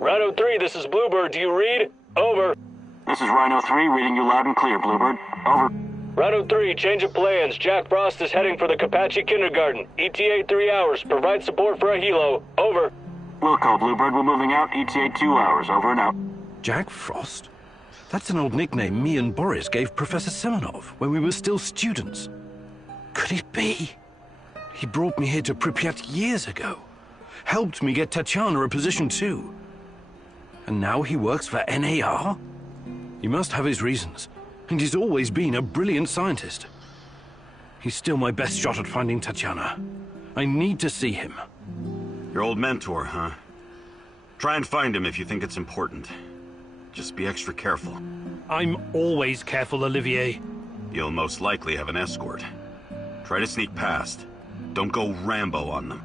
Rhino 3, this is Bluebird. Do you read? Over. This is Rhino 3, reading you loud and clear, Bluebird. Over. Rhino 3, change of plans. Jack Frost is heading for the Kapachi Kindergarten. ETA 3 hours. Provide support for a helo. Over. Wilco, Bluebird, we're moving out. ETA 2 hours. Over and out. Jack Frost? That's an old nickname me and Boris gave Professor Semenov when we were still students. Could it be? He brought me here to Pripyat years ago. Helped me get Tatiana a position too. And now he works for NAR? He must have his reasons. And he's always been a brilliant scientist. He's still my best shot at finding Tatiana. I need to see him. Your old mentor, huh? Try and find him if you think it's important. Just be extra careful. I'm always careful, Olivier. You'll most likely have an escort. Try to sneak past. Don't go Rambo on them.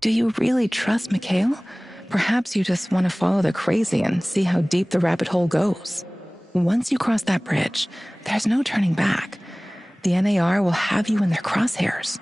Do you really trust Mikhail? Perhaps you just want to follow the crazy and see how deep the rabbit hole goes. Once you cross that bridge, there's no turning back. The NAR will have you in their crosshairs.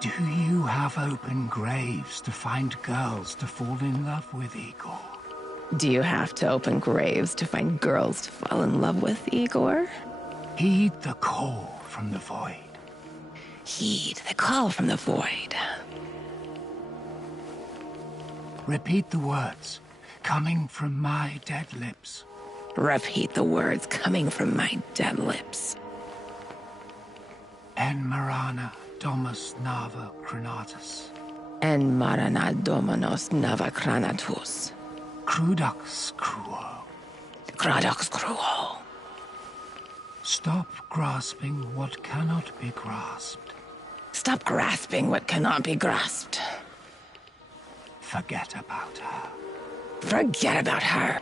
Do you have open graves to find girls to fall in love with, Igor? Do you have to open graves to find girls to fall in love with, Igor? Heed the call from the void. Heed the call from the void. Repeat the words coming from my dead lips. Repeat the words coming from my dead lips. En Marana Domus Nava Cranatus. En Marana Dominos Nava Cranatus. Crudux Cruo. Crudux Cruo. Stop grasping what cannot be grasped. Stop grasping what cannot be grasped. Forget about her. Forget about her.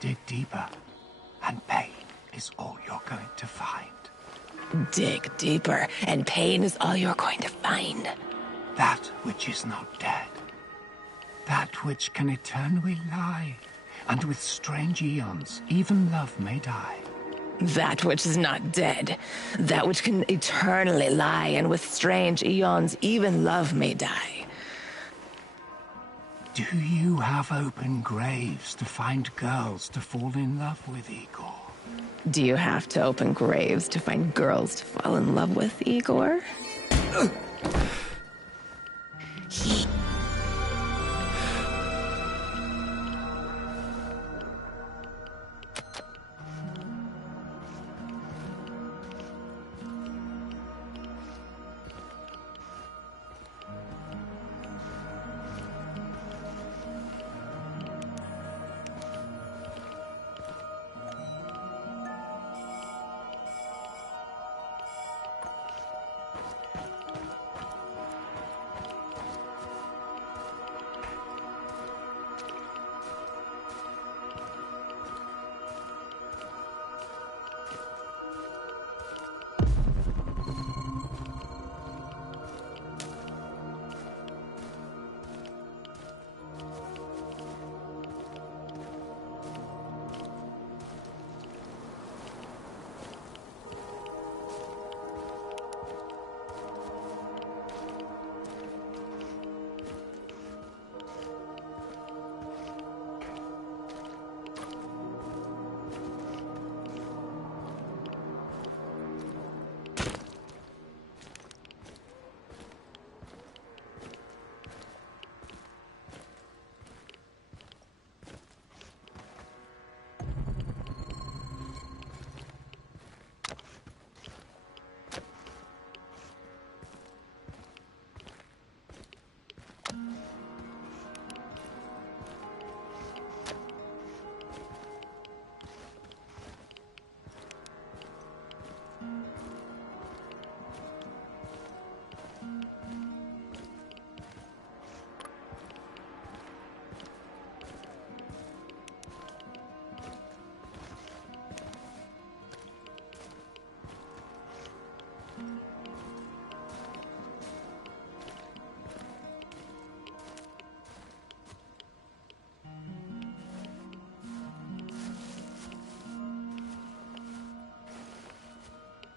Dig deeper, and pain is all you're going to find. Dig deeper, and pain is all you're going to find. That which is not dead. That which can eternally lie, and with strange eons, even love may die. That which is not dead. That which can eternally lie, and with strange eons, even love may die. Do you have open graves to find girls to fall in love with, Igor? Do you have to open graves to find girls to fall in love with, Igor?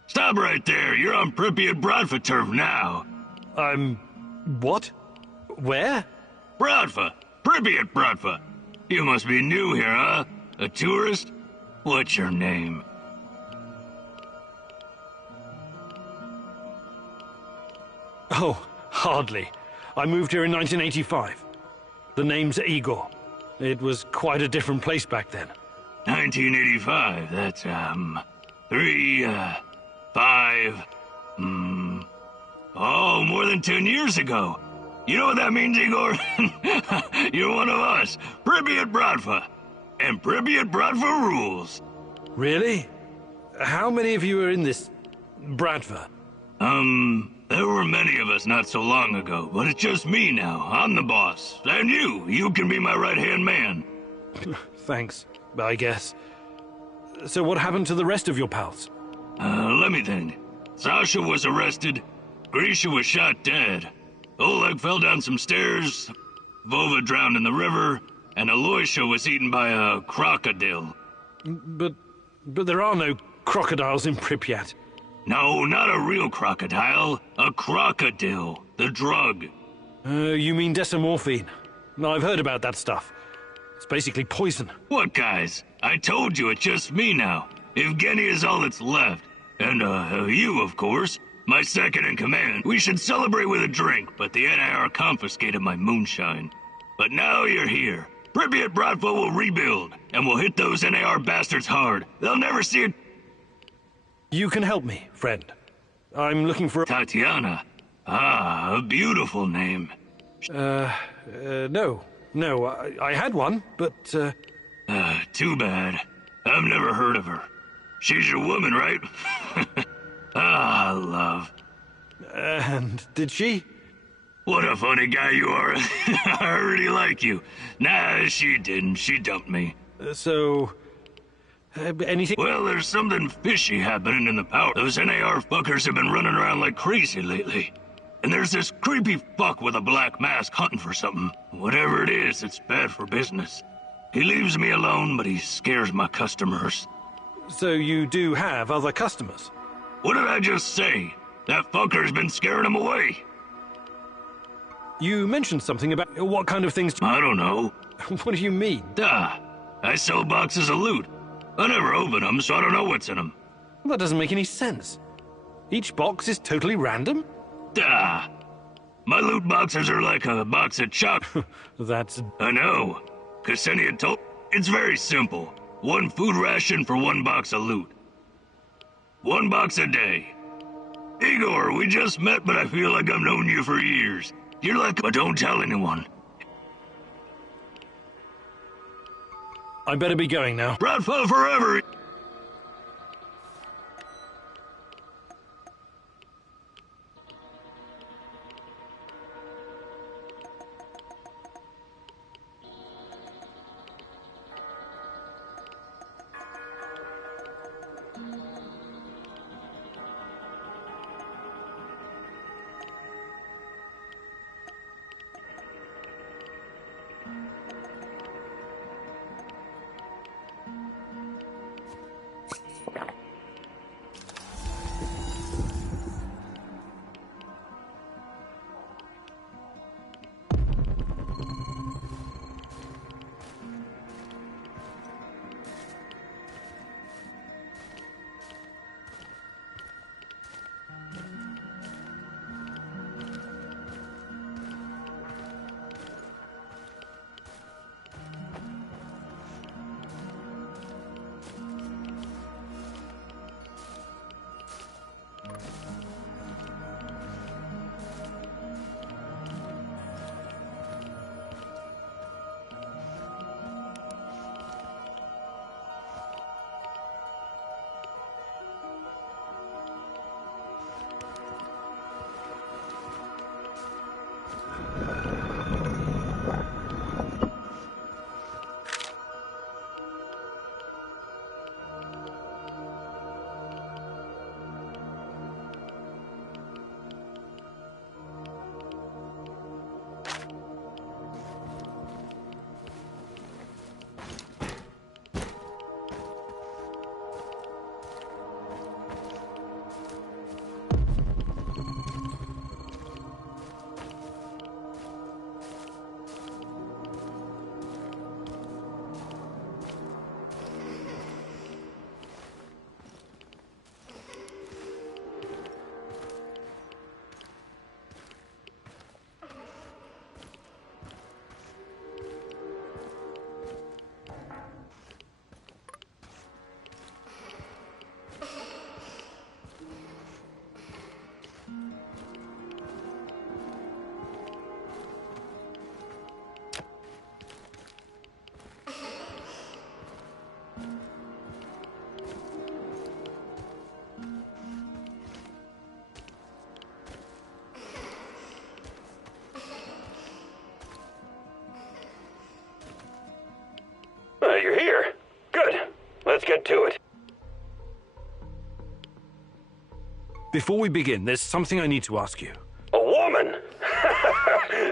Stop right there. You're on Pripyat Bratva turf now. What? Where? Bratva. Pripyat Bratva. You must be new here, huh? A tourist? What's your name? Oh, hardly. I moved here in 1985. The name's Igor. It was quite a different place back then. 1985, that's, 5, more than 10 years ago. You know what that means, Igor? You're one of us, Pripyat Bratva. And Pripyat Bratva rules. Really? How many of you are in this Bratva? There were many of us not so long ago, but it's just me now. I'm the boss. And you can be my right-hand man. Thanks, I guess. So what happened to the rest of your pals? Let me think. Sasha was arrested. Grisha was shot dead. Oleg fell down some stairs. Vova drowned in the river. And Aloysia was eaten by a crocodile. But there are no crocodiles in Pripyat. No, not a real crocodile. A crocodile. The drug. You mean decimorphine? I've heard about that stuff. It's basically poison. What, guys? I told you it's just me now. Evgeny is all that's left. And, you, of course. My second in command. We should celebrate with a drink, but the NIR confiscated my moonshine. But now you're here. Pripyat Bratva will rebuild, and we'll hit those NAR bastards hard. They'll never see it. You can help me, friend. I'm looking for... Tatiana. Ah, a beautiful name. No. No, I had one, but, Too bad. I've never heard of her. She's your woman, right? Ah, love. And did she? What a funny guy you are. I really like you. Nah, she didn't. She dumped me. Anything? Well, there's something fishy happening in the power. Those NAR fuckers have been running around like crazy lately. And there's this creepy fuck with a black mask hunting for something. Whatever it is, it's bad for business. He leaves me alone, but he scares my customers. So you do have other customers? What did I just say? That fucker's been scaring them away. You mentioned something about what kind of things... I don't know. What do you mean? I sell boxes of loot. I never open them, so I don't know what's in them. Well, that doesn't make any sense. Each box is totally random? My loot boxes are like a box of chocolate. That's... I know. Ksenia told... It's very simple. 1 food ration for 1 box of loot. 1 box a day. Igor, we just met, but I feel like I've known you for years. You're like... But don't tell anyone. I better be going now. Bratva forever! You're here. Good. Let's get to it. Before we begin, there's something I need to ask you. A woman?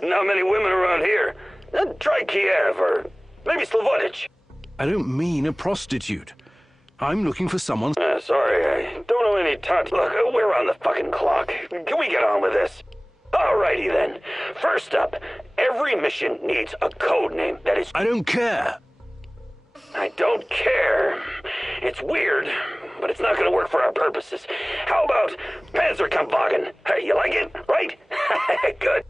Not many women around here. Try Kiev or maybe Slavodich. I don't mean a prostitute. I'm looking for someone... Sorry, I don't know any Look, we're on the fucking clock. Can we get on with this? Alrighty then. First up, every mission needs a code name that is... I don't care. I don't care. It's weird, but it's not gonna work for our purposes. How about Panzerkampfwagen? Hey, you like it, right? Good.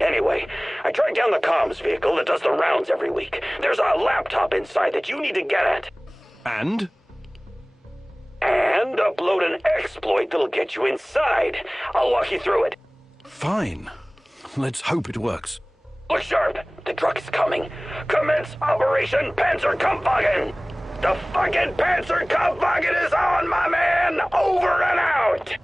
Anyway, I tracked down the comms vehicle that does the rounds every week. There's a laptop inside that you need to get at. And? And upload an exploit that'll get you inside. I'll walk you through it. Fine. Let's hope it works. Look sharp. The truck is coming. Commence Operation Panzerkampfwagen. The fucking Panzerkampfwagen is on, my man! Over and out!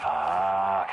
Fuck.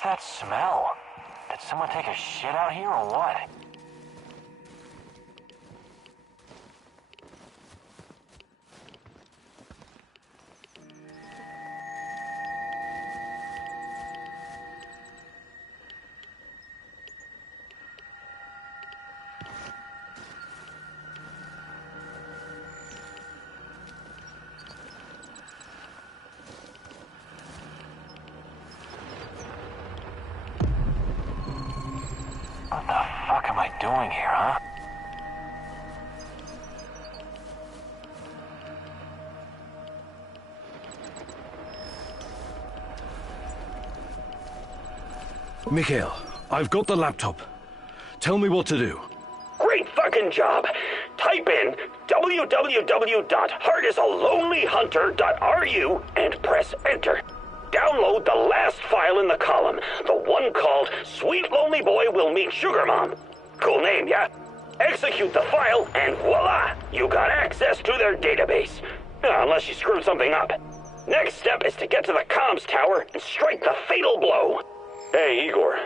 What's that smell? Did someone take a shit out here or what? What the fuck am I doing here, huh? Mikhail, I've got the laptop. Tell me what to do. Great fucking job. Type in www.heartisalonelyhunter.ru and press enter. Download the last file in the column, the one called Sweet Lonely Boy Will Meet Sugar Mom. Cool name, yeah? Execute the file and voila! You got access to their database. Unless you screwed something up. Next step is to get to the comms tower and strike the fatal blow. Hey, Igor.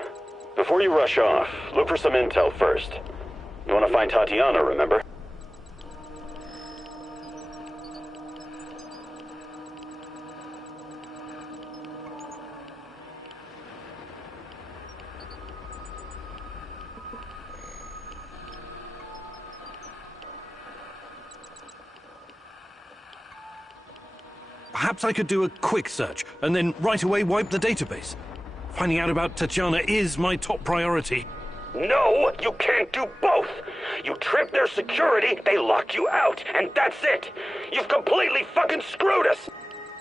Before you rush off, look for some intel first. You want to find Tatiana, remember? Perhaps I could do a quick search and then right away wipe the database. Finding out about Tatiana is my top priority. No, you can't do both. You trip their security, they lock you out, and that's it. You've completely fucking screwed us.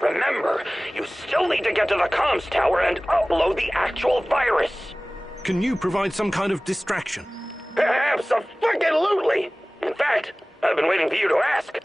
Remember, you still need to get to the comms tower and upload the actual virus. Can you provide some kind of distraction? Abso-fucking-lutely. In fact, I've been waiting for you to ask.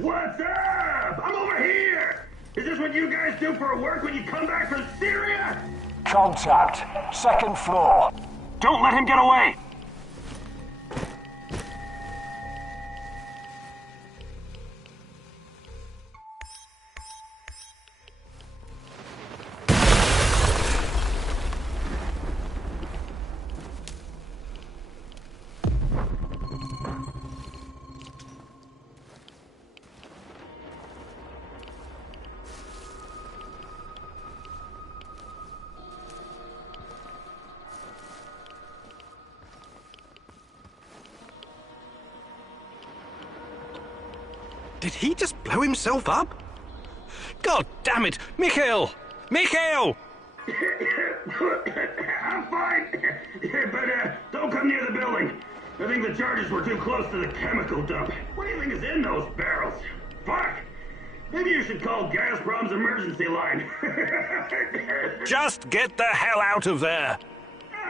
What's up? I'm over here! Is this what you guys do for work when you come back from Syria? Contact. Second floor. Don't let him get away! Did he just blow himself up? God damn it! Mikhail! Mikhail! I'm fine, but don't come near the building. I think the charges were too close to the chemical dump. What do you think is in those barrels? Fuck! Maybe you should call Gazprom's emergency line. Just get the hell out of there!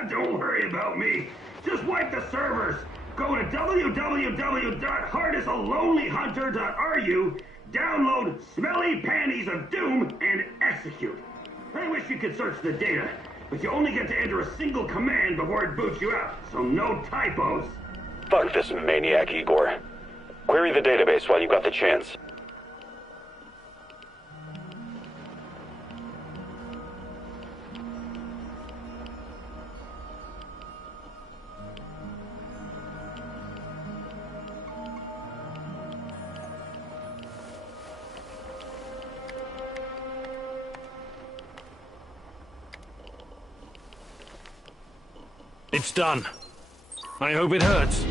Don't worry about me. Just wipe the servers. Go to www.heartisalonelyhunter.ru, download Smelly Panties of Doom, and execute. I wish you could search the data, but you only get to enter a single command before it boots you out, so no typos. Fuck this maniac, Igor. Query the database while you got the chance. It's done. I hope it hurts.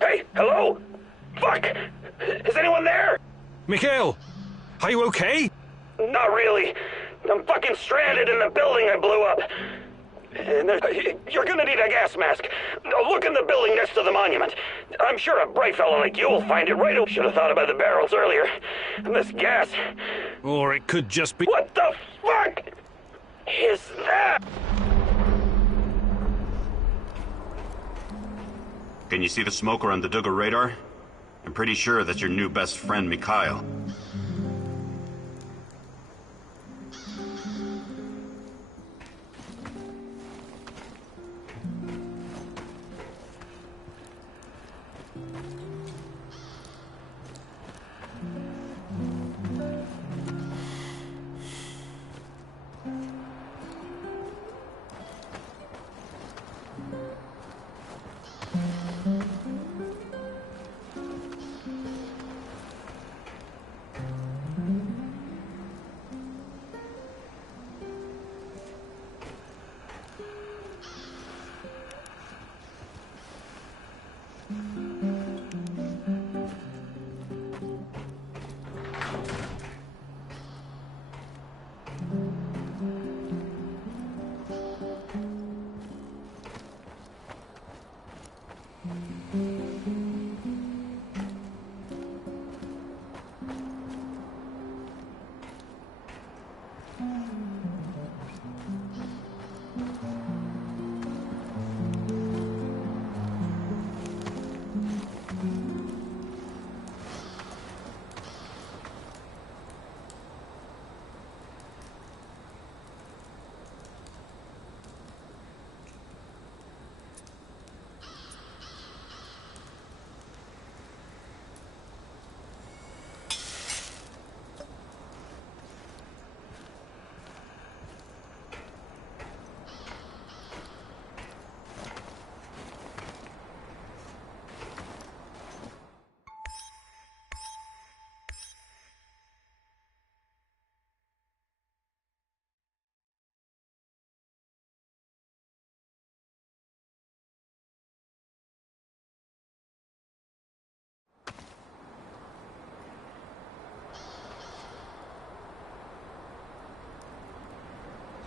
Hey, hello? Fuck! Is anyone there? Mikhail, are you okay? Not really. I'm fucking stranded in the building I blew up. And you're gonna need a gas mask. Look in the building next to the monument. I'm sure a bright fellow like you will find it right away. Should have thought about the barrels earlier. And this gas... Or it could just be... What the fuck is that? Can you see the smoker on the Duggar radar? I'm pretty sure that's your new best friend, Mikhail.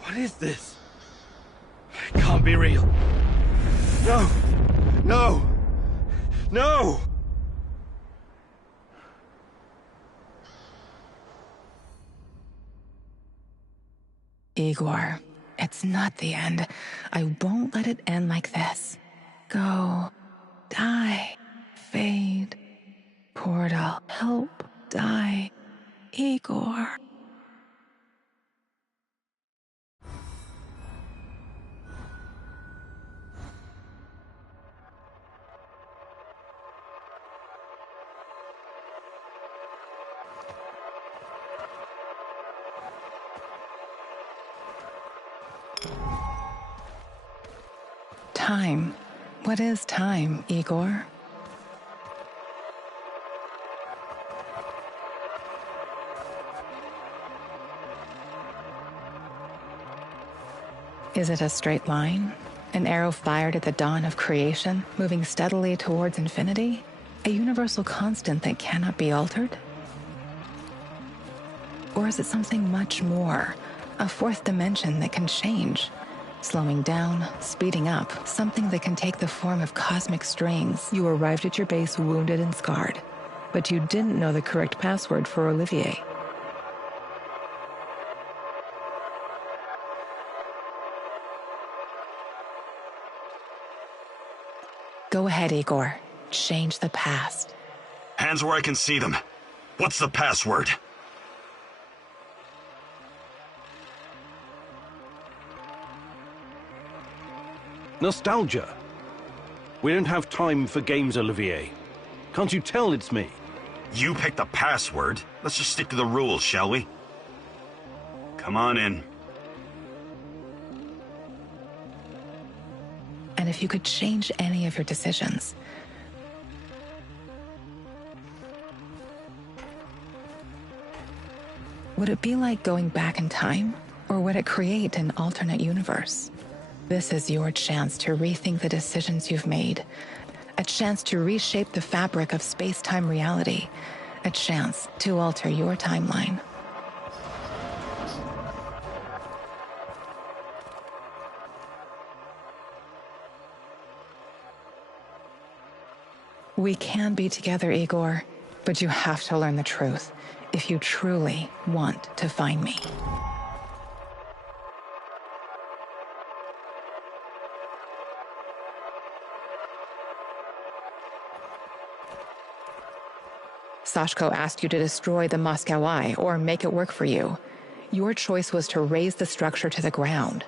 What is this? It can't be real. No! No! No! Igor, it's not the end. I won't let it end like this. Go. Die. Fade. Portal. Help. Die. Igor. Time. What is time, Igor? Is it a straight line? An arrow fired at the dawn of creation, moving steadily towards infinity? A universal constant that cannot be altered? Or is it something much more? A fourth dimension that can change? Slowing down, speeding up, something that can take the form of cosmic strings. You arrived at your base wounded and scarred, but you didn't know the correct password for Olivier. Go ahead, Igor. Change the past. Hands where I can see them. What's the password? Nostalgia. We don't have time for games, Olivier. Can't you tell it's me? You picked the password. Let's just stick to the rules, shall we? Come on in. And if you could change any of your decisions, would it be like going back in time, or would it create an alternate universe? This is your chance to rethink the decisions you've made, a chance to reshape the fabric of space-time reality, a chance to alter your timeline. We can be together, Igor, but you have to learn the truth if you truly want to find me. Sashko asked you to destroy the Moscow Eye or make it work for you. Your choice was to raise the structure to the ground.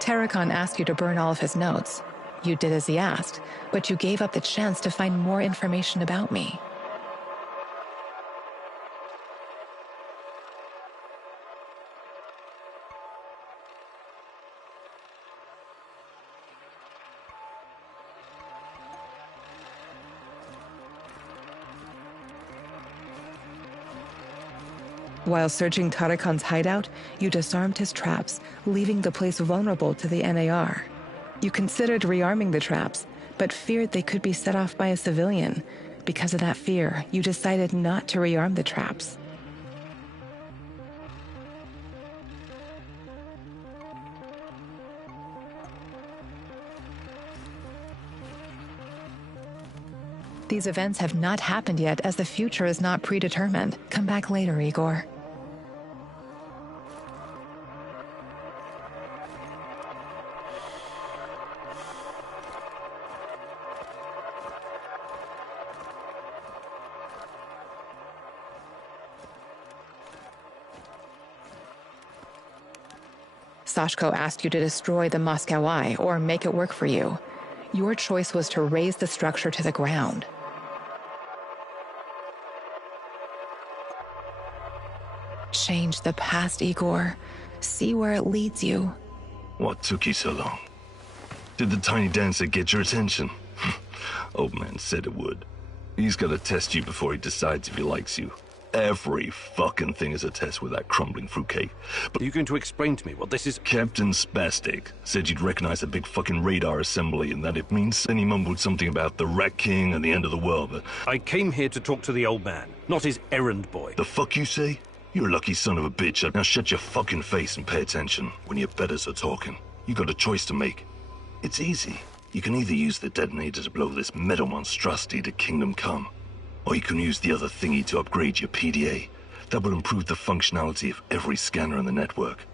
Terracon asked you to burn all of his notes. You did as he asked, but you gave up the chance to find more information about me. While searching Tarakan's hideout, you disarmed his traps, leaving the place vulnerable to the NAR. You considered rearming the traps, but feared they could be set off by a civilian. Because of that fear, you decided not to rearm the traps. These events have not happened yet, as the future is not predetermined. Come back later, Igor. Sashko asked you to destroy the Moscow Eye or make it work for you. Your choice was to raise the structure to the ground. Change the past, Igor. See where it leads you. What took you so long? Did the tiny dancer get your attention? Old man said it would. He's gotta test you before he decides if he likes you. Every fucking thing is a test with that crumbling fruitcake. But are you going to explain to me what this is? Captain Spastic said you'd recognize a big fucking radar assembly and that it means... Then he mumbled something about the Rat King and the end of the world, but... I came here to talk to the old man, not his errand boy. The fuck you say? You're a lucky son of a bitch. Now shut your fucking face and pay attention when your betters are talking. You got a choice to make. It's easy. You can either use the detonator to blow this metal monstrosity to Kingdom Come, or you can use the other thingy to upgrade your PDA. That will improve the functionality of every scanner in the network.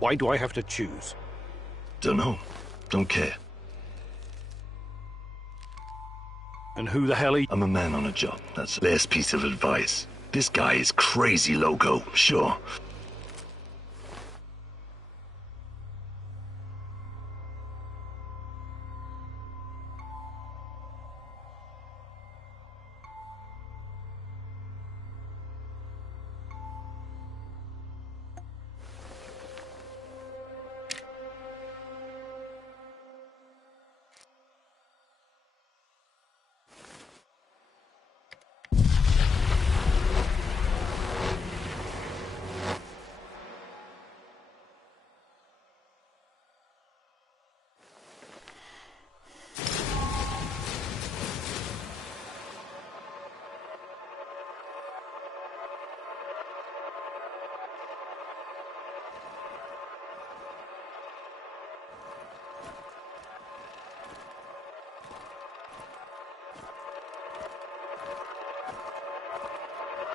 Why do I have to choose? Dunno. Don't care. And who the hell are you? I'm a man on a job. That's the last piece of advice. This guy is crazy loco, sure.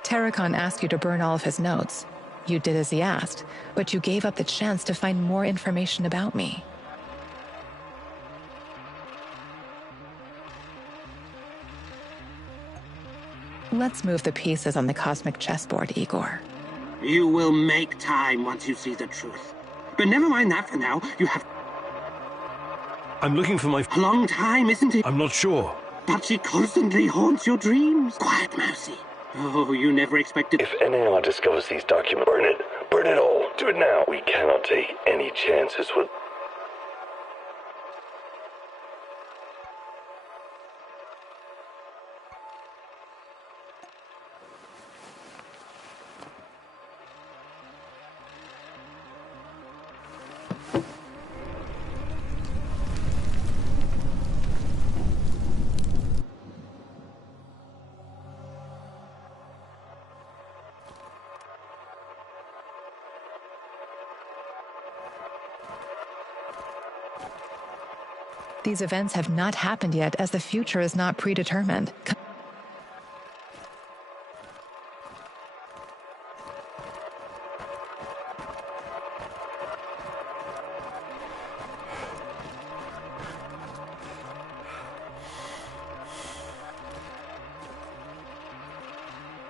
Terracon asked you to burn all of his notes. You did as he asked, but you gave up the chance to find more information about me. Let's move the pieces on the cosmic chessboard, Igor. You will make time once you see the truth. But never mind that for now. You have... I'm looking for my... A long time, isn't it? I'm not sure. But she constantly haunts your dreams. Quiet, Mousy. Oh, you never expected... If NAR discovers these documents, burn it. Burn it all. Do it now. We cannot take any chances with... These events have not happened yet, as the future is not predetermined.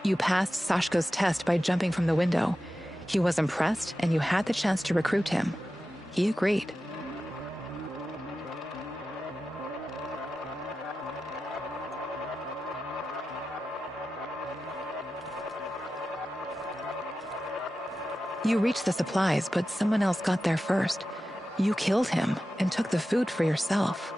You passed Sashko's test by jumping from the window. He was impressed, and you had the chance to recruit him. He agreed. You reached the supplies, but someone else got there first. You killed him and took the food for yourself.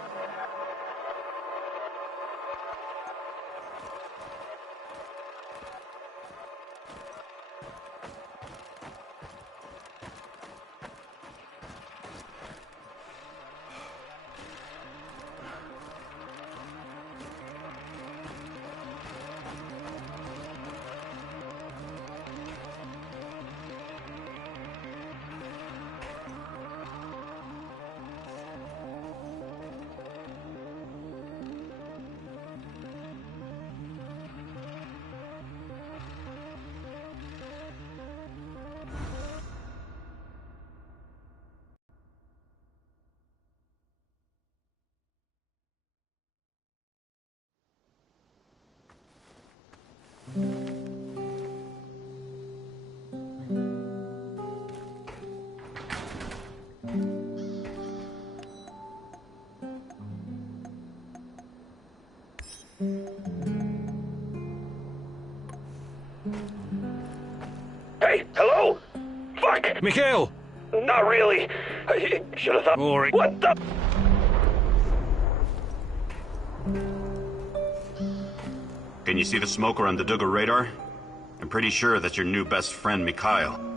Hey, hello? Fuck! Mikhail! Not really. I should have thought... Boring. What the... Can you see the smoker on the Duggar radar? I'm pretty sure that's your new best friend, Mikhail.